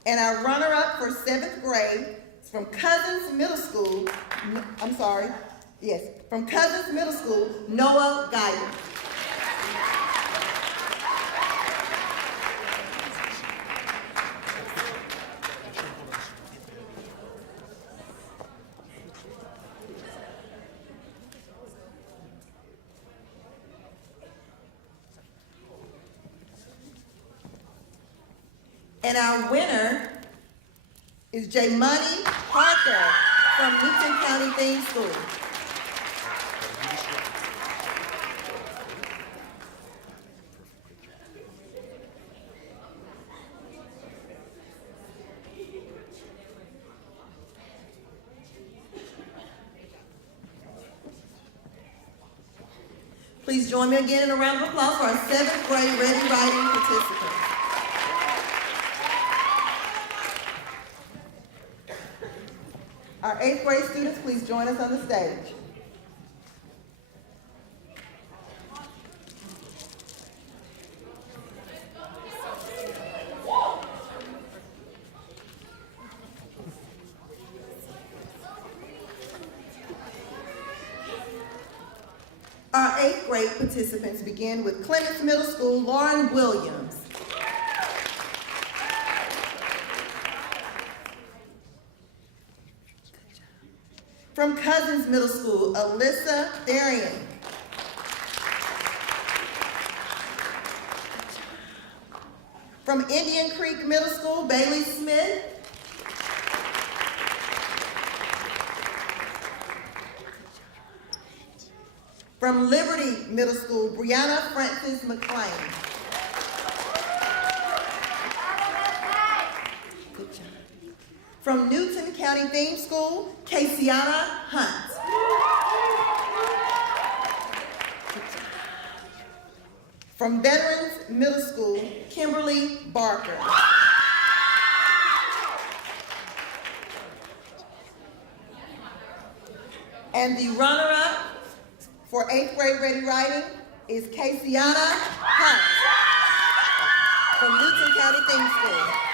And our runner-up for 7th grade is from Cousins Middle School, from Cousins Middle School, Noah Geiger. And our winner is J. Money Parker from Newton County Theme School. Please join me again in a round of applause for our 7th grade ready writing participants. Our 8th grade students, please join us on the stage. Our 8th grade participants begin with Clements Middle School, Lauren Williams. From Cousins Middle School, Alyssa Therian. From Indian Creek Middle School, Bailey Smith. From Liberty Middle School, Brianna Francis McClain. Good job. From Newton County Theme School, Casiana Hunt. From Veterans Middle School, Kimberly Barker. And the runner-up for 8th grade ready writing is Casiana Hunt from Newton County Theme School.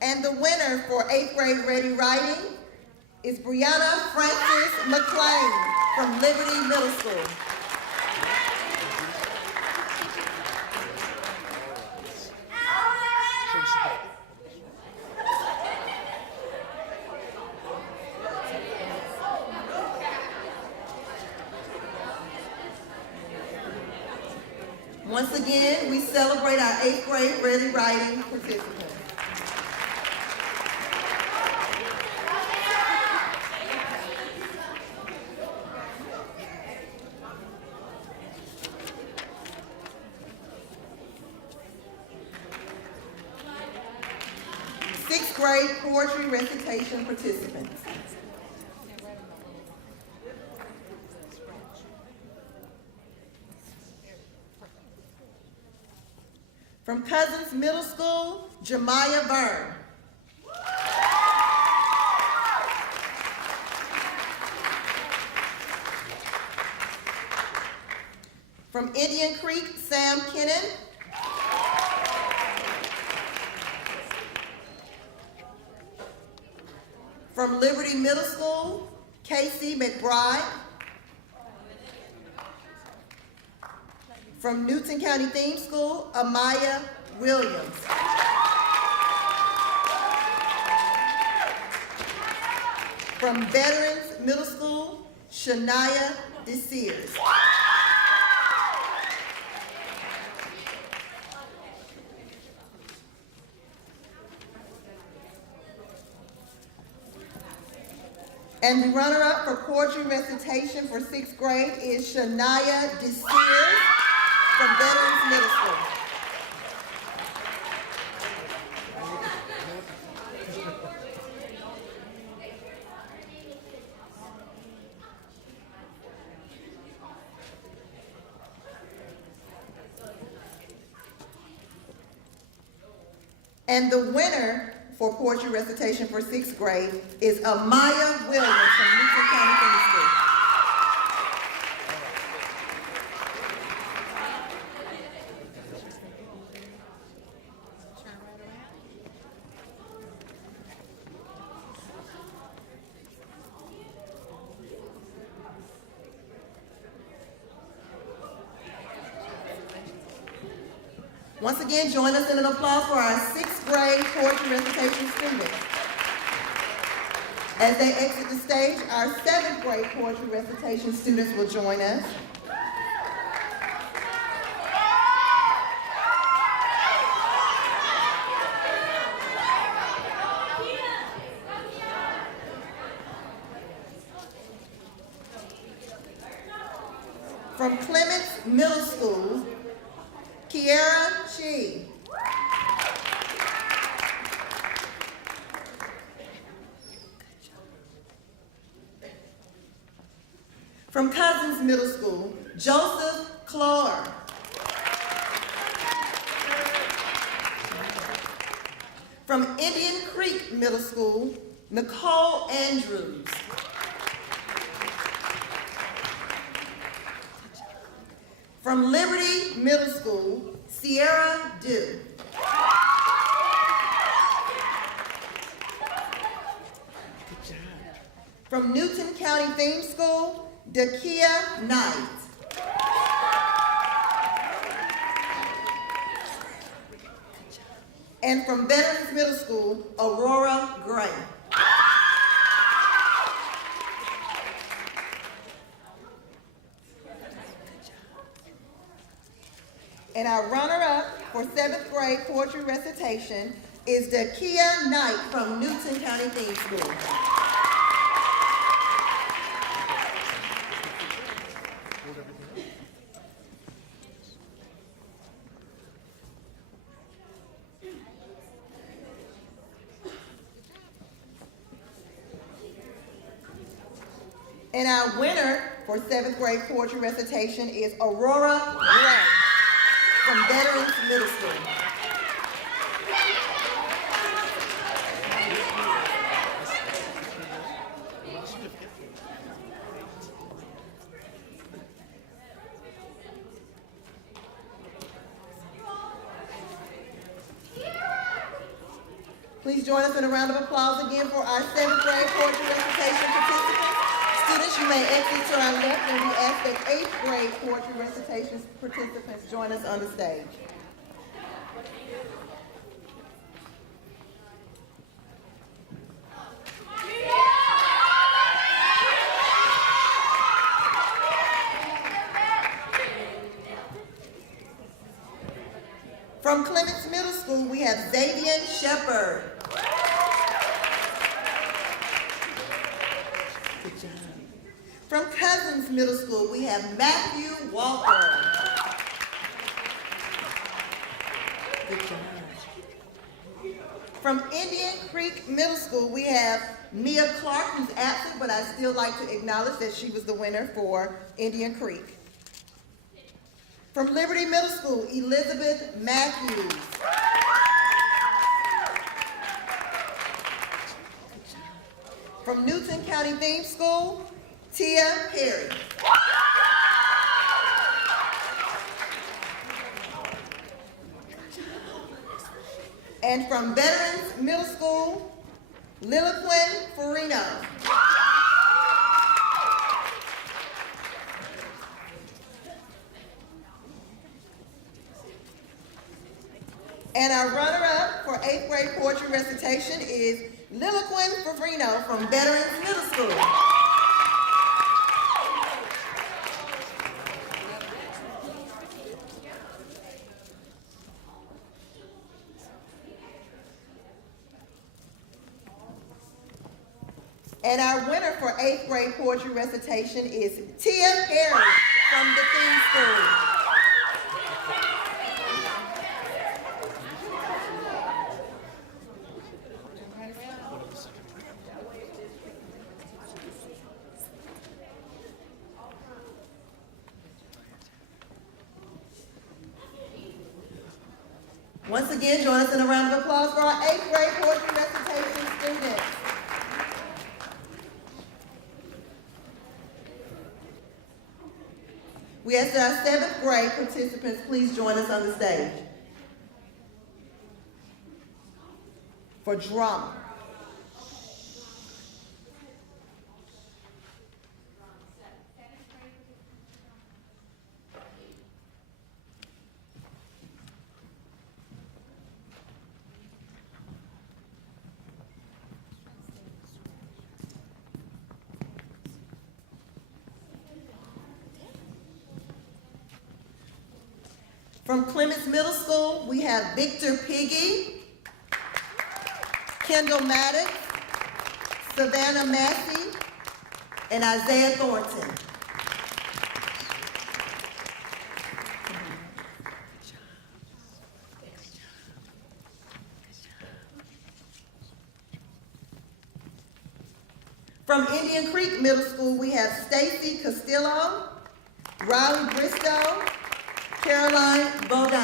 And the winner for 8th grade ready writing is Brianna Francis McClain from Liberty Middle School. Once again, we celebrate our 8th grade ready writing participants. Grade poetry recitation participants. From Cousins Middle School, Jemiah Byrne. From Indian Creek, Sam Kennan. From Liberty Middle School, Casey McBride. From Newton County Theme School, Amaya Williams. From Veterans Middle School, Shania DeSears. And the runner-up for poetry recitation for 6th grade is Shania DeSears from Veterans Middle School. And the winner for poetry recitation for 6th grade is Amaya Williams from Newton County Theme School. Once again, join us in an applause for our 6th grade poetry recitation students. As they exit the stage, our 7th grade poetry recitation students will join us. From Clements Middle School, Kiara Chi. From Cousins Middle School, Joseph Clore. From Indian Creek Middle School, Nicole Andrews. From Liberty Middle School, Sierra Dew. From Newton County Theme School, Dakia Knight. And from Veterans Middle School, Aurora Gray. And our runner-up for 7th grade poetry recitation is Dakia Knight from Newton County Theme School. And our winner for 7th grade poetry recitation is Aurora Gray from Veterans Middle School. Please join us in a round of applause again for our 7th grade poetry recitation participants. Students, you may exit to our left, and we ask that 8th grade poetry recitation participants join us on the stage. From Clements Middle School, we have Xavier Shepard. From Cousins Middle School, we have Matthew Walker. From Indian Creek Middle School, we have Mia Clark, who's absent, but I'd still like to acknowledge that she was the winner for Indian Creek. From Liberty Middle School, Elizabeth Matthews. From Newton County Theme School, Tia Perry. from Veterans Middle School, Liliquin Farino. And our runner-up for 8th grade poetry recitation is Liliquin Farino from Veterans Middle School. And our winner for 8th grade poetry recitation is Tia Perry from the Theme School. Once again, join us in a round of applause for our 8th grade poetry recitation students. We ask that our 7th grade participants please join us on the stage for drama. From Clements Middle School, we have Victor Piggy, Kendall Maddox, Savannah Massey, and Isaiah Thornton. From Indian Creek Middle School, we have Stacy Castillo, Riley Bristow, Caroline Bodine.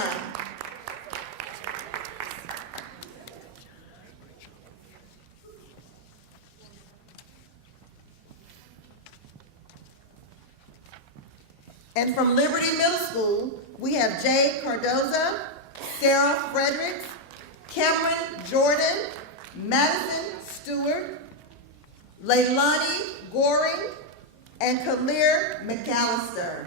And from Liberty Middle School, we have Jay Cardoza, Sarah Fredericks, Cameron Jordan, Madison Stewart, Leilani Goring, and Kalir McAllister.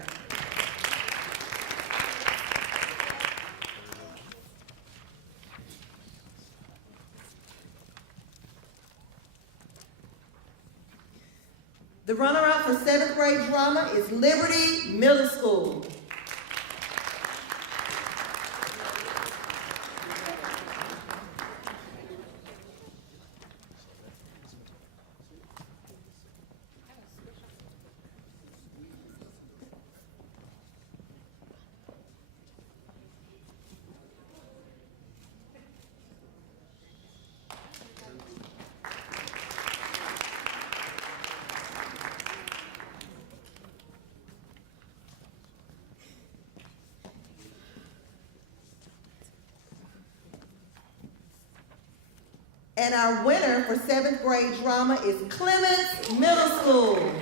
The runner-up for 7th grade drama is Liberty Middle School. And our winner for 7th grade drama is Clements Middle School.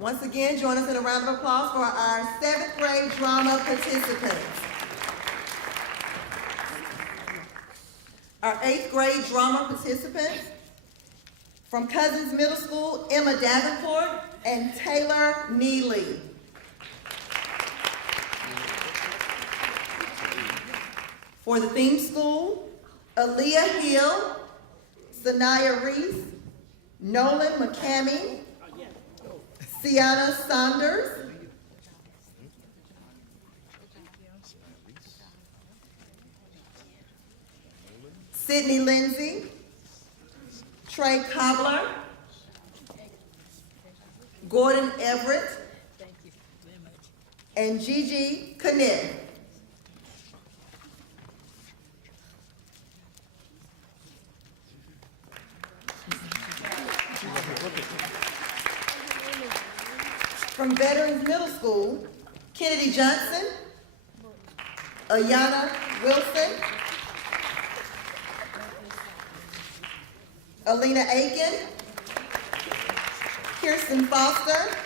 Once again, join us in a round of applause for our 7th grade drama participants. Our 8th grade drama participants, from Cousins Middle School, Emma Davenport and Taylor Neely. For the theme school, Aaliyah Hill, Sanaya Reese, Nolan McCamey, Sienna Saunders, Sydney Lindsay, Trey Cobbler, Gordon Everett, and Gigi Kniff. From Veterans Middle School, Kennedy Johnson, Ayana Wilson, Alina Aiken, Kirsten Foster,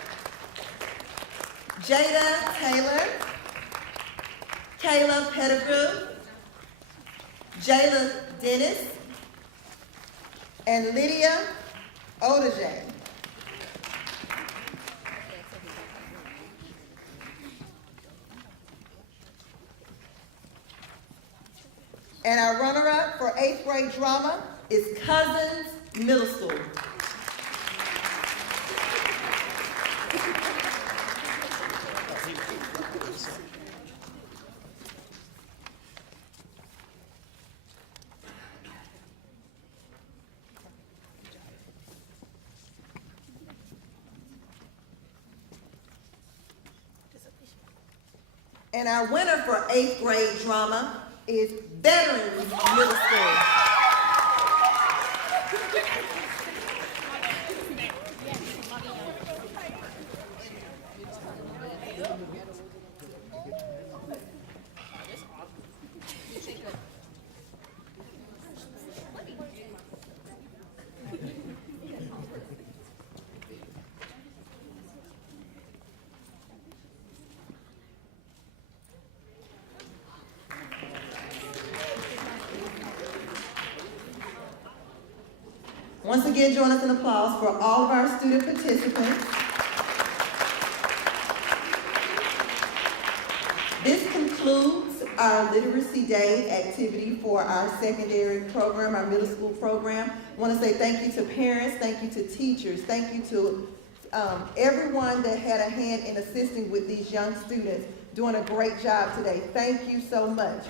Jada Taylor, Kayla Pettigrew, Jayla Dennis, and Lydia Odajay. And our runner-up for 8th grade drama is Cousins Middle School. And our winner for 8th grade drama is Veterans Middle School. Once again, join us in applause for all of our student participants. This concludes our Literacy Day activity for our secondary program, our middle school program. I want to say thank you to parents, thank you to teachers, thank you to everyone that had a hand in assisting with these young students, doing a great job today. Thank you so much.